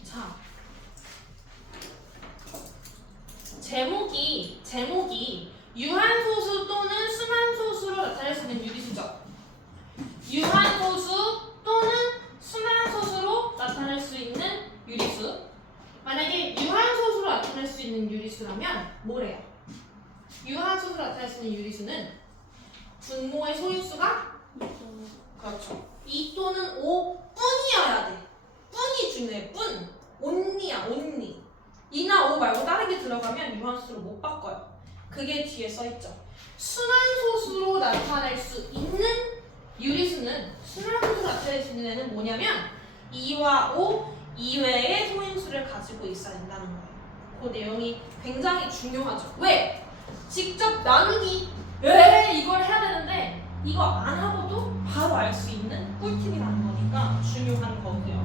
자, 제목이 유한소수 또는 순환소수로 나타낼 수 있는 유리수죠. 유한소수 또는 순환소수로 나타낼 수 있는 유리수. 만약에 유한소수로 나타낼 수 있는 유리수라면 뭐래요? 유한소수로 나타낼 수 있는 유리수는 분모의 소인수가 그렇죠. 2 또는 5 뿐이어야 돼. 뿐이 중요해. 뿐. only야. only. 2나 5 말고 다른 게 들어가면 유한소수로 못 바꿔요. 그게 뒤에 써있죠. 순환소수로 나타낼 수 있는 유리수는 순환소수로 나타낼 수 있는 애는 뭐냐면 2와 5 이외의 소인수를 가지고 있어야 된다는 거예요. 그 내용이 굉장히 중요하죠. 왜? 직접 나누기 이걸 해야 되는데 이거 안 하고도 바로 알 수 있는 꿀팁이라는 거니까 중요한 거고요.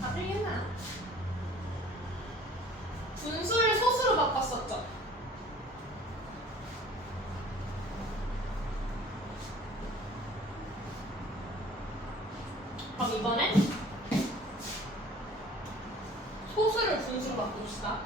다 들리겠나요? 분수를 소수로 바꿨었죠. 그럼 이번엔 소수를 분수로 바꿉시다.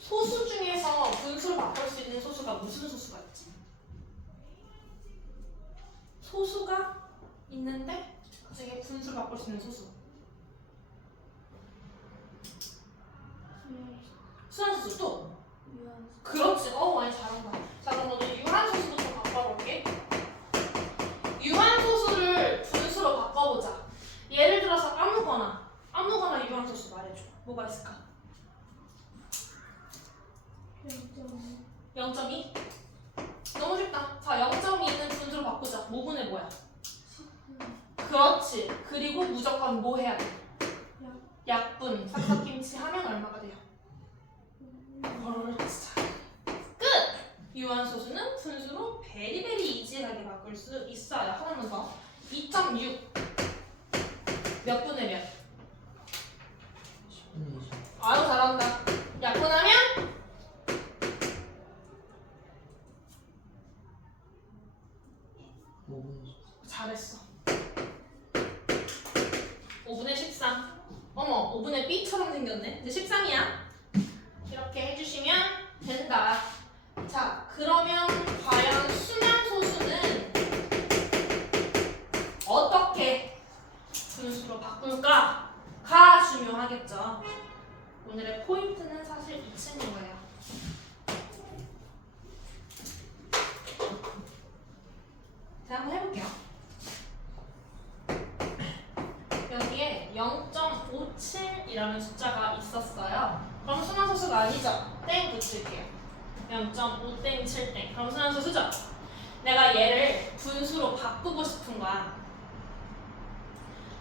소수 중에서 분수로 바꿀 수 있는 소수가 무슨 소수가 있지? 소수가 있는데 그중에 분수로 바꿀 수 있는 소수. 순환소수 또? 그렇지. 많이 잘한다. 자, 그럼 오늘 유한소수부터 바꿔볼게. 유한소수를 분수로 바꿔보자. 예를 들어서 아무거나 유한소수 말해줘. 뭐가 있을까? 0.2? 너무 쉽다. 자, 0.2는 분수로 바꾸자. 뭐분의 뭐야? 그렇지. 그리고 무조건 뭐 해야 돼? 약분. 삭삭김치 하면 얼마가 돼요? 그렇지. 끝! 유한소수는 분수로 베리베리 이지하게 바꿀 수 있어요. 하나만 더. 2.6 몇 분의 몇? 10분의 20. 아유 잘한다. 약분하면 5분의 10. 잘했어. 5분의 13. 어머 5분의 B처럼 생겼네. 근데 13이야. 이렇게 해주시면 된다. 자 그러면 과연 순환소수는 어떻게 분수로 바꿀까가 중요하겠죠. 오늘의 포인트는 사실 이 친인 거예요. 자, 한번 해볼게요. 여기에 0.57이라는 숫자가 있었어요. 그럼 순환소수가 아니죠? 땡 붙일게요. 0.5땡 7땡. 그럼 순환소수죠? 내가 얘를 분수로 바꾸고 싶은 거야.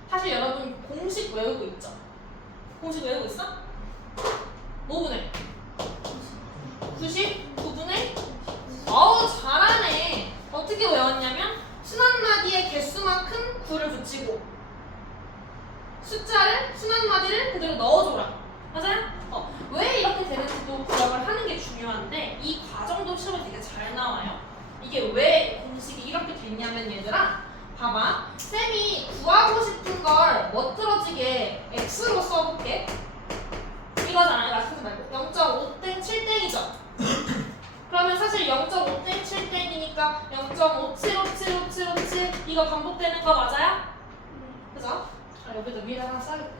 사실 여러분 공식 외우고 있죠? 공식 외우고 있어? 5분의 99분의 어우 잘하네. 어떻게 외웠냐면 순환마디의 개수만큼 9를 붙이고 숫자를 순환마디를 그대로 넣어줘라. 맞아요? 왜 이렇게 되는지도 기억을 하는 게 중요한데 이 과정도 시험에 되게 잘 나와요. 이게 왜 공식이 이렇게 됐냐면 얘들아 봐봐. 쌤이 구하고 싶은 걸 멋들어지게 x로 써볼게. 이거잖아요. 라스트 말고 0.5땡 7땡이죠. 그러면 사실 0.5땡 7땡이니까 0.57575757 이거 반복되는 거 맞아요? 그죠? 여기도 위에다 하나 써야겠다.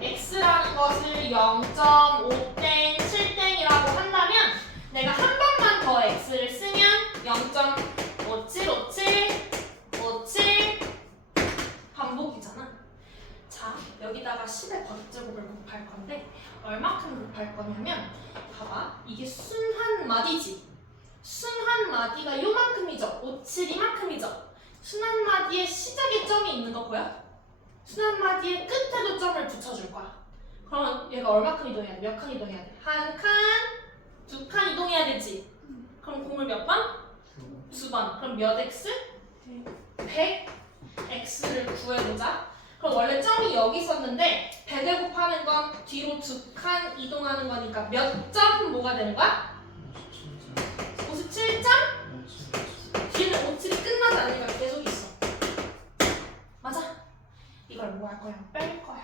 x라는 것을 0.5땡 7땡이라고 한다면 내가 한 번만 더 x를 쓰면 0.575757 반복이잖아. 자, 여기다가 10의 거듭제곱을 곱할 건데 얼마큼 곱할 거냐면 봐봐. 이게 순환마디지. 순환마디가 요만큼이죠. 57 이만큼이죠. 순환마디의 시작의 점이 있는 거 보여? 순환마디의 끝에도 점을 붙여줄 거야. 그러면 얘가 얼마큼 이동해야 돼? 몇 칸 이동해야 돼? 한 칸, 두 칸 이동해야 되지. 그럼 공을 몇 번? 두 번. 그럼 몇 x? 100 x를 구해보자. 그럼 원래 점이 여기 있었는데 100을 곱하는 건 뒤로 두 칸 이동하는 거니까 몇 점 뭐가 되는 거야? 57점? 뒤에는 57이 끝나지 않으니까 계속 있어. 맞아? 이걸 뭐 할 거야? 뺄 거야.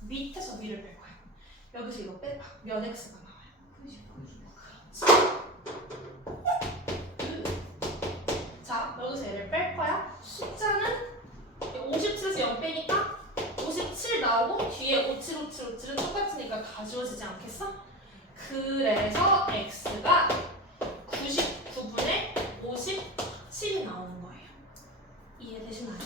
밑에서 위를 뺄 거야. 여기서 이거 빼봐. 몇 x가 나와요? 그렇지. 자, 여기서 얘를 뺄 거야. 숫자는 57에서 0 빼니까 57 나오고 뒤에 575757은 똑같으니까 다 지워지지 않겠어? 그래서 x가 99분의 57이 나오는 거예요. 이해되시나요?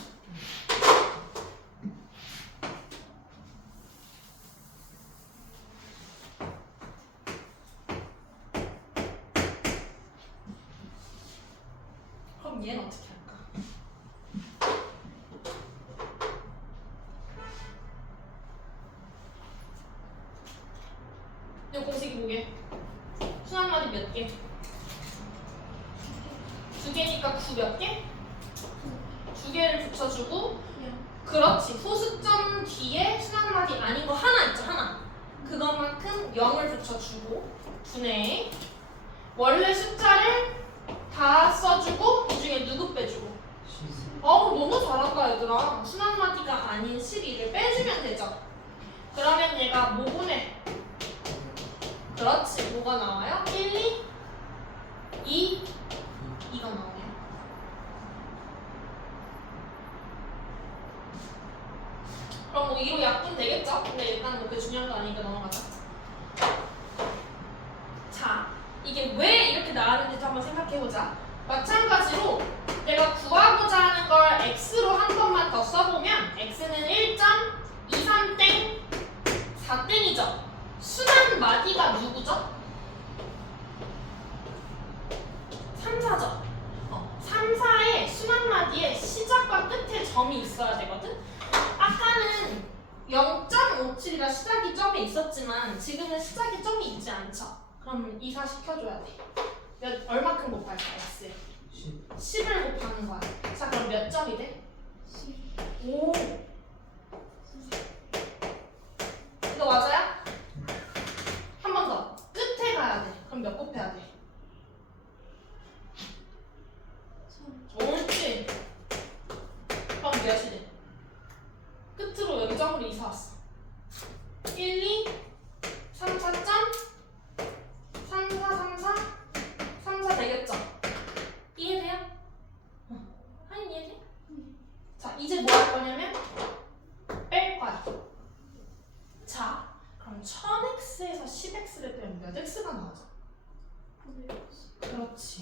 그럼 얘는 어떻게 할까? 이 공식이 뭐게? 순환마디 몇 개? 두 개니까 9 몇 개? 두 개를 붙여주고 그렇지. 후수점 뒤에 순환마디 아닌 거 하나 있죠. 하나. 그것만큼 0을 붙여주고 분의 원래 숫자를 다 써주고 이 중에 누구 빼주고 너무 잘한다 얘들아. 순환마디가 아닌 12를 빼주면 되죠. 그러면 얘가 뭐분의 그렇지. 뭐가 나와요? 1, 2, 2가 나오네요. 그럼 뭐 2로 약분 되겠죠? 근데 일단 그게 중요한 건 아니니까 넘어가자. 자, 이게 왜 이렇게 나왔는지 한번 생각해보자. 마찬가지로 내가 구하고자 하는 걸 x로 한 번만 더 써보면 x는 1.23땡 4땡이죠. 순환마디가 누구죠? 3, 4죠. 3, 4의 순환마디에 시작과 끝에 점이 있어야 되거든? 아까는 0.57이라 시작이 점에 있었지만 지금은 시작이 점이 있지 않죠? 그럼 이사 시켜줘야 돼. 얼마큼 곱할까? x에 10을 곱하는 거야. 자 그럼 몇 점이 돼? 10 오. 이거 맞아요? 한 번 더. 끝에 가야 돼. 그럼 몇 곱해야 돼? 옳지. 그럼 몇이 돼? 끝으로 여기 점으로 이사 왔어. 1, 2, 3, 4점, 3, 4, 3, 4, 3, 4 되겠죠? 이해돼요? 하인 이해돼? 자, 이제 뭐 할 거냐면 뺄 거야. 자, 그럼 1000x에서 10x를 빼면 몇 x가 나오죠? 그렇지.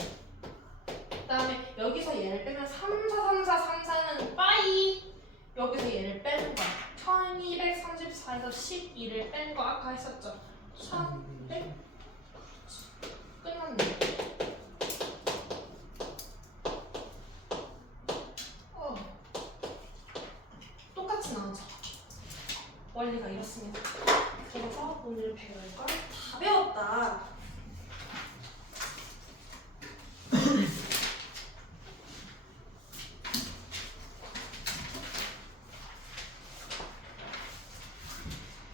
그 다음에 여기서 얘를 빼면 3, 4, 3, 4, 3, 4는 빠이. 여기서 얘를 빼는 거야. 1234에서 12를 뺀 거 아까 했었죠? 1100. 끝났네. 똑같이 나오죠? 원리가 이렇습니다. 그래서 오늘 배울 걸 다 배웠다.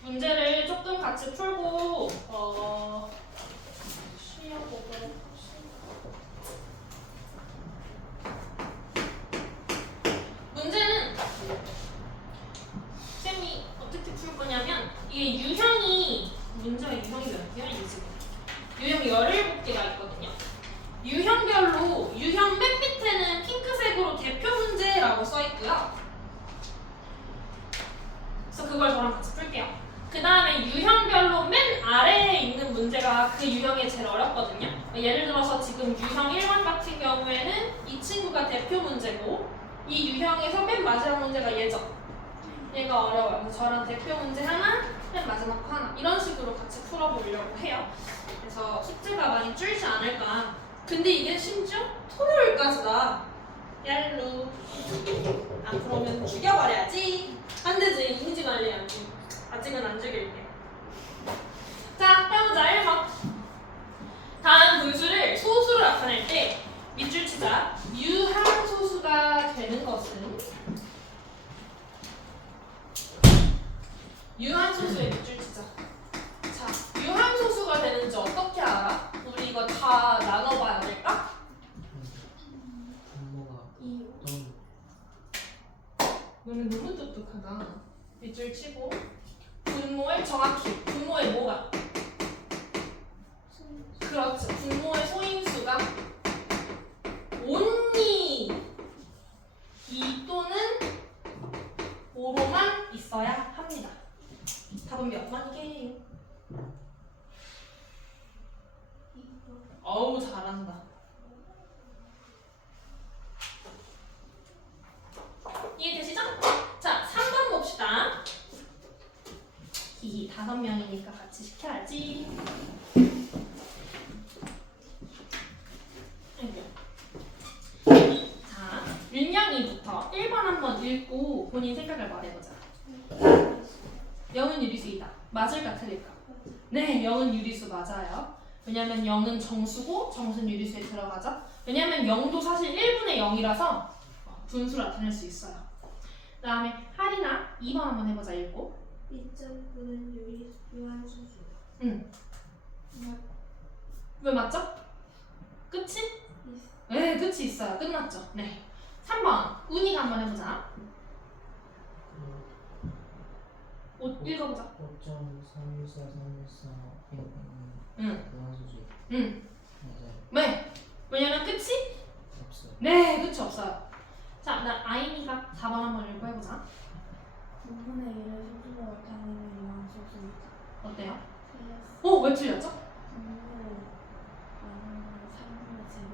문제를 조금 같이 풀고 쉬어보도록 합시다. 문제는 쌤이 어떻게 풀 거냐면 이게 유형이 문제가 유형이 몇 개야? 이 지금 유형이 17개가 있거든요. 유형별로 유형 맨 밑에는 핑크색으로 대표 문제라고 써 있고요. 그래서 그걸 저랑 같이 풀게요. 그 다음에 유형별로 맨 아래에 있는 문제가 그 유형이 제일 어렵거든요. 예를 들어서 지금 유형 1번 같은 경우에는 이 친구가 대표 문제고 이 유형에서 맨 마지막 문제가 얘죠. 얘가 어려워요. 그래서 저랑 대표 문제 하나, 맨 마지막 거 하나 이런 식으로 같이 풀어보려고 해요. 그래서 숙제가 많이 줄지 않을까. 근데 이게 심지어 토요일까지다. 얄루. 아 그러면 죽여버려야지. 안 되지. 이미지 관리해야지. 아직은 안 죽일게. 자, 해보자. 1번. 다음 분수를 소수로 나타낼 때 밑줄 치자. 유함소수가 되는 것은 유함소수의 밑줄 치자. 자, 유함소수가 되는지 어떻게 알아? 우리 이거 다 나눠봐야 될까? 분모가 너는 너무 똑똑하다. 밑줄 치고 분모의 정확히 분모의 뭐가? 그렇죠. 분모의 소인수가 only 2 또는 5로만 있어야 합니다. 답은 몇 번이게요? 어우 잘한다. 이해되시죠? 자, 3번 봅시다. 이 5명이니까 같이 시켜야지. 자, 윤영이부터 1번 한번 읽고 본인 생각을 말해보자. 0은 유리수이다. 맞을까 틀릴까? 네, 0은 유리수 맞아요. 왜냐면 0은 정수고 정수는 유리수에 들어가죠. 왜냐면 0도 사실 1분의 0이라서 분수를 나타낼 수 있어요. 그 다음에 하리나 2번 한번 해보자. 읽고 2.9는 유한소수. 응. 왜 맞죠? 끝이? 네, 끝이 있어요. 끝났죠. 네. 3번 운이가 한번 해보자. 읽어보자. 5.3434 응. 무한소수 응. 맞아요. 왜? 왜냐면 끝이? 없어요. 네, 끝이 없어요. 자, 나 아이니가 4번 한번 읽고 해보자. 9분의 1을 소수로 나타내는 유한소수이다. 어때요? 틀렸어. 왜 틀렸죠? 3분의 제곱.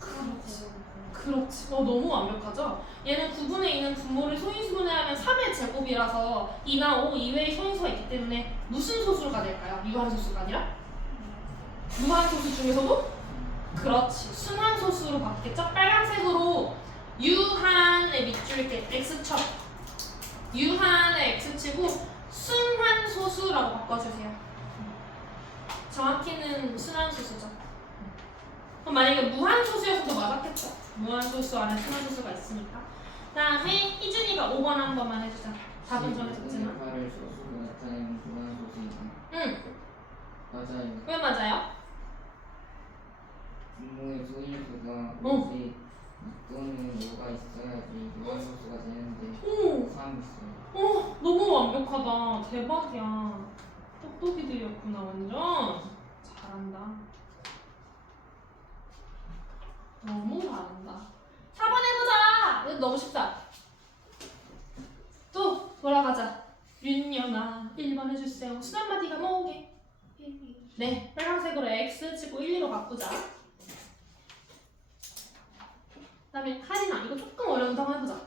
3의 제곱을 그렇지. 너무 완벽하죠? 얘는 9분의 2는 분모를 소인수분해하면 3의 제곱이라서 2나 5 이외의 소인수가 있기 때문에 무슨 소수가 될까요? 유한소수가 아니라? 무한소수 중에서도? 그렇지. 순환소수로 바뀌겠죠? 빨간색으로 유한의 밑줄 이렇게 x 쳐. 유한의 x 치고 순환소수라고 바꿔주세요. 정확히는 순환소수죠. 그럼 만약에 무한소수였어도 맞았겠죠? 무한소수 안에 순환소수가 있으니까. 다음에 희준이가 5번 한 번만 해주자. 답은 정해졌지만. 8을 소수로 나타내는 무한소수이다. 응. 맞아요. 왜 맞아요? 분모의 소인수가 5지 또는 5가 있어야지 무한소수가 되는데 오. 3 있어요. 너무 완벽하다. 대박이야. 똑똑이들이었구나 완전. 잘한다. 너무 잘한다. 4번 해보자. 이거 너무 쉽다. 또 돌아가자. 윤연아 1번 해주세요. 수단마디가 뭐게? 1이 네, 빨간색으로 X 치고 1, 2로 바꾸자. 그다음에 카리나 이거 조금 어려운 거 한번 해보자.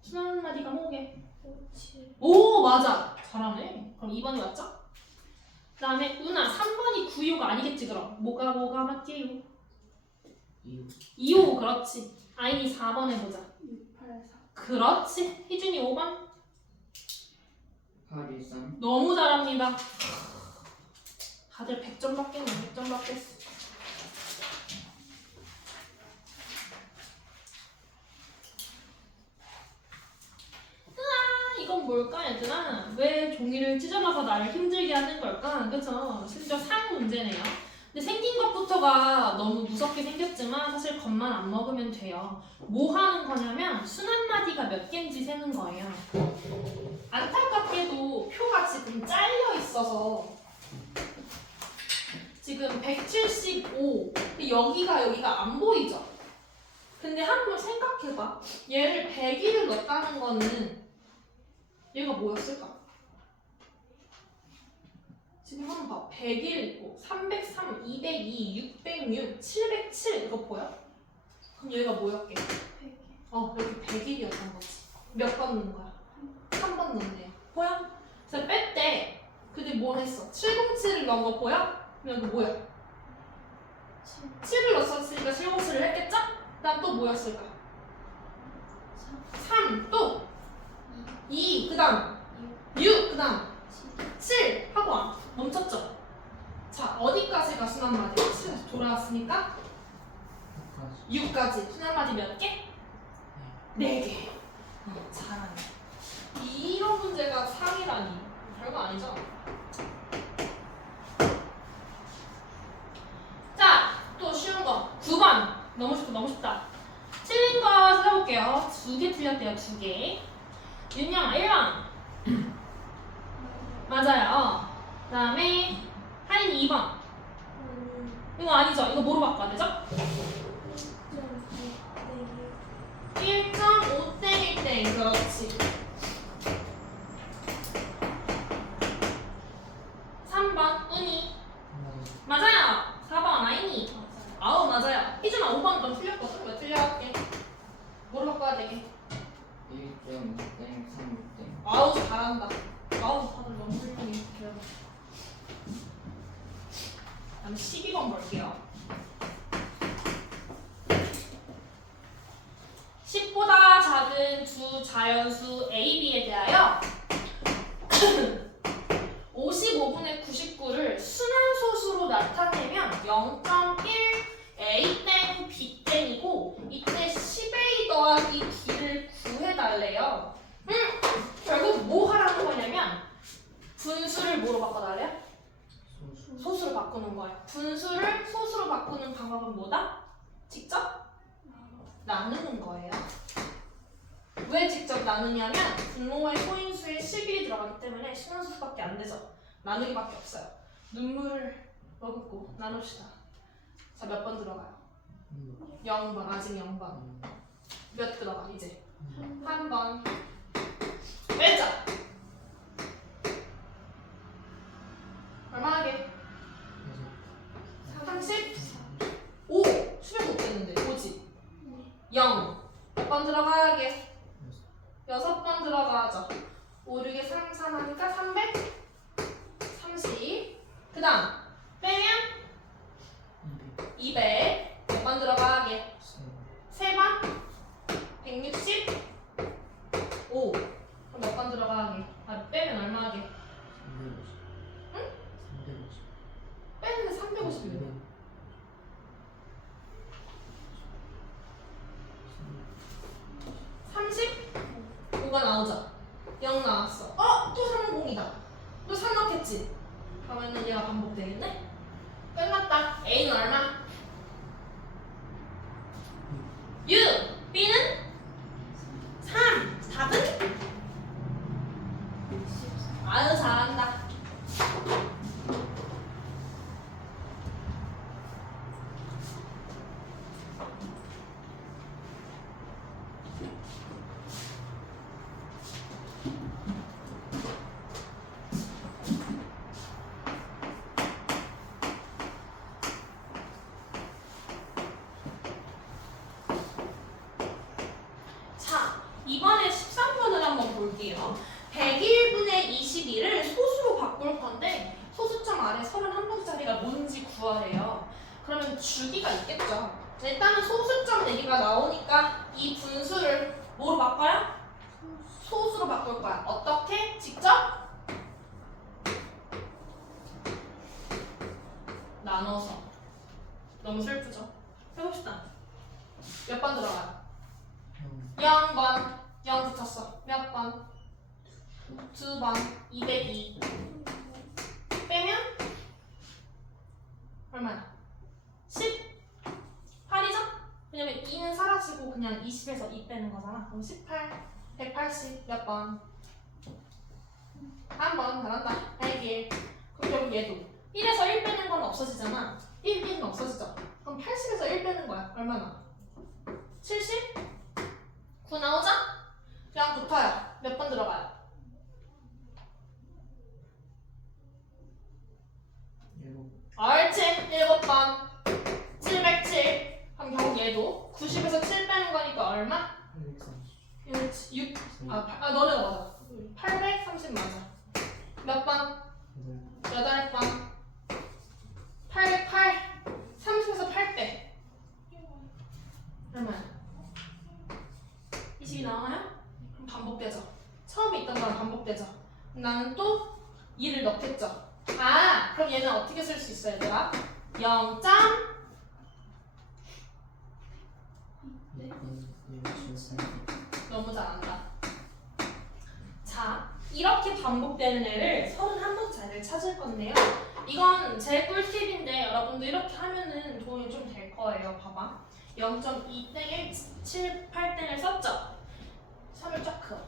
수단마디가 뭐게? 5, 7 오 맞아. 잘하네. 그럼 2번이 맞죠? 그다음에 은하 3번이 9, 2호가 아니겠지 그럼. 뭐가 맞게요? 2호 그렇지. 아인이 4번 해보자. 6, 8, 4 그렇지. 희준이 5번. 8, 1, 3 너무 잘합니다. 다들 100점 받겠네. 100점 받겠어. 이건 뭘까 얘들아? 왜 종이를 찢어놔서 나를 힘들게 하는 걸까? 그쵸? 심지어 상 문제네요. 근데 생긴 것부터가 너무 무섭게 생겼지만 사실 겉만 안 먹으면 돼요. 뭐 하는 거냐면 순한마디가 몇 개인지 세는 거예요. 안타깝게도 표가 지금 잘려 있어서 지금 175 근데 여기가 안 보이죠? 근데 한번 생각해봐. 얘를 100일을 넣었다는 거는 얘가 뭐였을까? 지금 한번 봐. 101 있고 303, 202, 606, 707 이거 보여? 그럼 얘가 뭐였게? 100이 여기 100일이었던 거지. 몇 번 넣은 거야? 한 번 넣은대요. 보여? 그래서 뺐대. 근데 뭘 했어? 707을 넣은 거 보여? 그럼 이거 뭐야? 7 7을 넣었으니까 707을 했겠죠? 그다음 또 뭐였을까? 3, 또 2, 그다음 6, 그다음 7 하고 멈췄죠? 자, 어디까지가 순한마디? 7 돌아왔으니까 6까지. 순한마디 몇 개? 4개. 잘하네. 이런 문제가 3이라니. 별거 아니죠? 자, 또 쉬운 거. 9번. 너무 쉽다, 너무 쉽다. 틀린 거 찾아볼게요. 2개 틀렸대요, 2개. 윤영아, 1번. 맞아요. 그 다음에 하인이 2번. 이거 아니죠? 이거 뭐로 바꿔야 되죠? 1.5땡 1땡. 그렇지. 3번 은희. 맞아요. 4번 아인이. 아우 맞아요. 희준아 5번 좀 틀렸거든. 왜 틀려할게? 뭐로 바꿔야 되게? 1.5땡 3땡 아우 잘한다. 아우 다들 너무 훌륭해. 다음 12번 볼게요. 10보다 작은 두 자연수 A, B에 대하여 55분의 99를 순환소수로 나타내면 0.1 A 땡 B 땡이고 이때 10A 더하기 B를 구해달래요. 결국 뭐 하라는 거냐면 분수를 뭐로 바꿔달래요? 소수로 바꾸는 거예요. 분수를 소수로 바꾸는 방법은 뭐다? 직접 나누는 거예요. 왜 직접 나누냐면 분모의 소인수에 11이 들어가기 때문에 순환수밖에 안 되죠. 나누기밖에 없어요. 눈물을 머금고 나눕시다. 자, 몇 번 들어가요? 0번. 아직 0번. 몇 들어가 이제? 한 번. 빼자. 얼마 하게? 35. 수백 못 됐는데. 5지? 0. 몇 번 들어가야게? 6번 들어가죠. 5, 6에 3, 3 하니까 330. 그 다음 빼면 200. 몇 번 들어가게? 3번. 165. 그럼 몇 번 들어가게? 빼면 얼마 하게? 응? 빼는데 350이네. 30 나오죠? 0 나왔어. 또 30이다. 또 3 넣겠지? 그러면은 얘가 반복되겠네? 끝났다. A는 얼마? 6. B는 3. 답은? 아유 잘한다. 자, 이번에 13번을 한번 볼게요. 101분의 22를 소수로 바꿀 건데 소수점 아래 31번짜리가 뭔지 구하래요. 그러면 주기가 있겠죠. 일단은 소수점 얘기가 나오니까 이 분수를 뭐로 바꿔요? 소수로 바꿀 거야. 어떻게? 직접? 나눠서. 너무 슬프죠? 해봅시다. 몇 번 들어가요? 0번. 0 붙였어. 몇 번? 2번. 202. 빼면? 얼마야? 18이죠? 왜냐면 2는 사라지고 그냥 20에서 2 빼는 거잖아. 그럼 18, 180 몇 번? 한 번. 잘한다. 101. 그럼 결국 얘도 1에서 1 빼는 건 없어지잖아. 1, 1은 없어지죠. 그럼 80에서 1 빼는 거야. 얼마나? 70? 9 나오죠? 그냥 붙어요. 몇 번 들어가요? 7. 옳지. 7번. 707. 그럼 결국 얘도 90에서 7 빼는 거니까 얼마? 830. 6. 너네가 맞아. 830 맞아. 몇 번? 8번. 808. 30에서 8 빼. 얼마야? 20이 나오나요? 그럼 반복되죠. 처음에 있던 거랑 반복되죠. 나는 또 2를 넣겠죠. 그럼 얘는 어떻게 쓸 수 있어 얘들아? 0. 너무 잘한다. 자, 이렇게 반복되는 애를 31번짜리를 찾을 건데요. 이건 제 꿀팁인데 여러분도 이렇게 하면은 도움이 좀 될 거예요. 봐봐. 0.2땡에 78땡을 썼죠? 3을 쫙 그어.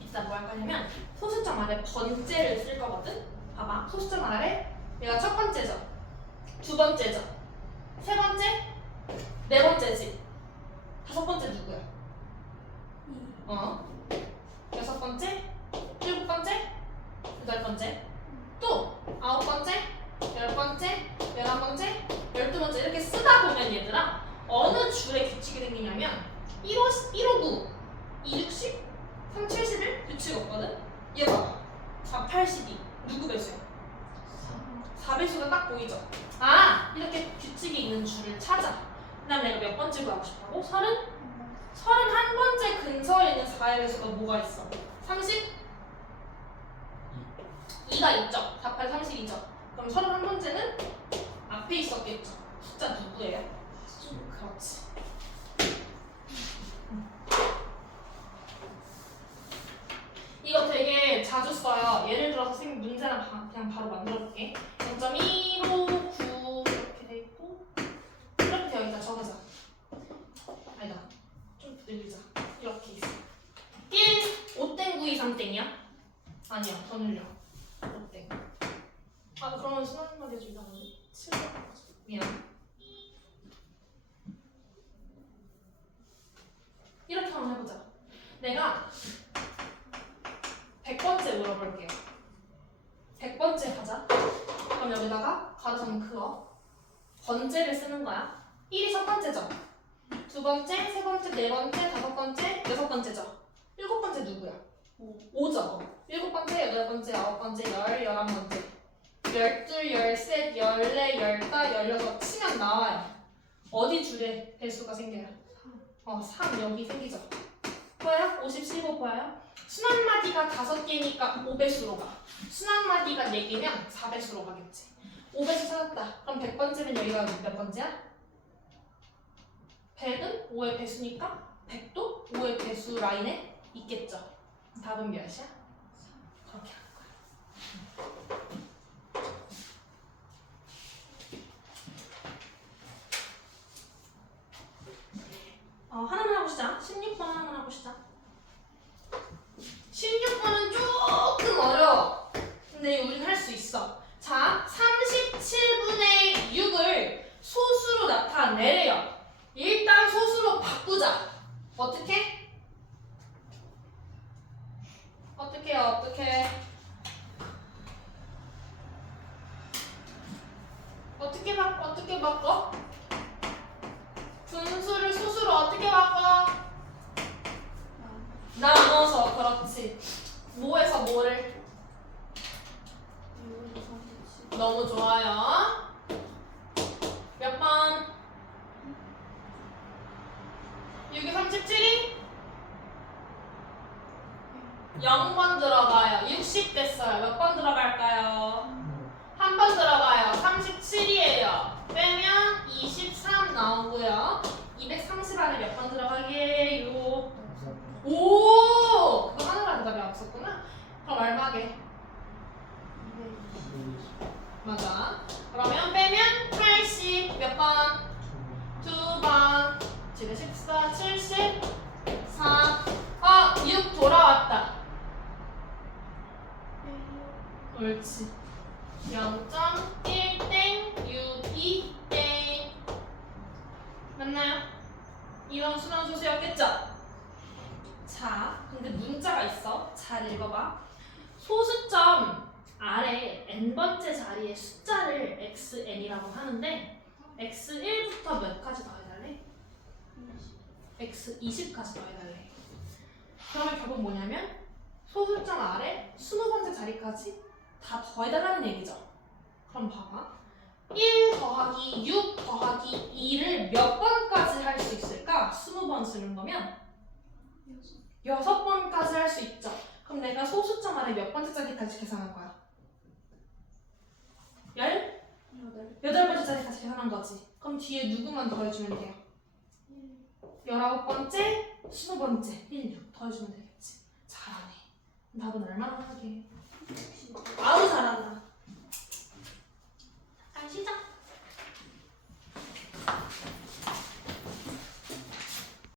이따 뭐 할 거냐면 소수점 아래 번째를 쓸 거거든? 봐봐. 소수점 아래 얘가 첫 번째죠. 두 번째죠. 세 번째? 네 번째지. 다섯 번째 누구야? 여섯 번째? 일곱 번째? 여덟 번째? 또 아홉 번째? 열 번째? 11번째? 12번째 이렇게 쓰다 보면 얘들아 어느 줄에 규칙이 생기냐면 159, 260, 371 규칙 없거든? 얘 봐봐. 482 누구 배수야? 4배수가 딱 보이죠? 이렇게 규칙이 있는 줄을 찾아. 그 다음에 내가 몇 번째 구하고 싶다고? 31번째 근처에 있는 4의 배수가 뭐가 있어? 32가 있죠? 48, 32죠? 그럼 31번째는 앞에 있었겠죠? 숫자 누구예요? 그렇지. 이거 되게 자주 써요. 예를 들어서 선생님 문제나 그냥 바로 만들어볼게. 0.159 이렇게 돼 있고 이렇게 되어 있다. 적어자. 아니다. 좀 늘리자. 이렇게 있어. 1, 5땡 9, 2, 3땡이야? 아니야. 더 늘려. 5땡. 그러면 수학만 해준다. 7. 미안. 이렇게 한번 해보자. 내가 100번째 물어볼게요. 100번째 가자. 그럼 여기다가 가로선 그어. 번째를 쓰는 거야. 1이 첫 번째죠. 두 번째, 세 번째, 네 번째, 다섯 번째, 여섯 번째죠. 일곱 번째 누구야? 5죠. 일곱 번째, 여덟 번째, 아홉 번째, 열, 11번째. 12, 13, 14, 15, 16 치면 나와요. 어디 줄에 배수가 생겨요? 3 여기 생기죠. 보여요? 50, 15 보여요? 순환마디가 5개니까 5배수로 가. 순환마디가 4개면 4배수로 가겠지. 5배수 찾았다. 그럼 100번째는 여기가 몇 번째야? 100은 5의 배수니까 100도 부호의 배수 라인에 있겠죠. 답은 몇이야? 그렇게 하는 거야. 하나만 해보시자. 16번 하나만 해보시자. 16번은 조금 어려워. 근데 우린 할 수 있어. 자, 37분의 6을 소수로 나타내래요. 일단 소수로 바꾸자. 어떻게? 어떻게? 어떻게 바꿔? 분수를 소수로 어떻게 바꿔? 나눠서. 그렇지. 뭐에서 뭐를? 너무 좋아요. 몇 번? 6이 37이? 0번 들어가요. 60 됐어요. 몇 번 들어갈까요? 한 번 들어가요. 37이에요. 빼면 23 나오고요. 230 안에 몇 번 들어가게요? 오! 그거 하느라 대답이 없었구나. 그럼 얼마게? 맞아. 그러면 빼면 80 몇 번? 두 번. 7, 14, 74. 6 돌아왔다. 옳지. 0.1땡 62땡. 맞나요? 이런 순환소수였겠죠? 자, 근데 문자가 있어. 잘 읽어봐. 소수점 아래 n번째 자리에 숫자를 xn이라고 하는데 x1부터 몇까지 더해달래? x20까지 더해달래. 그러면 결국 뭐냐면 소수점 아래 20번째 자리까지 다 더해달라는 얘기죠. 그럼 봐봐. 1 더하기 6 더하기 2를 몇 번까지 할 수 있을까? 20번 쓰는 거면 6번까지 할 수 있죠. 그럼 내가 소수점 아래 몇 번째 자리까지 계산한 거야? 18번째 자리까지 계산한 거지. 그럼 뒤에 누구만 더해주면 돼요? 19번째, 20번째, 1, 6 더해주면 되겠지. 잘하네. 답은 얼마나 하게? 아우 잘한다.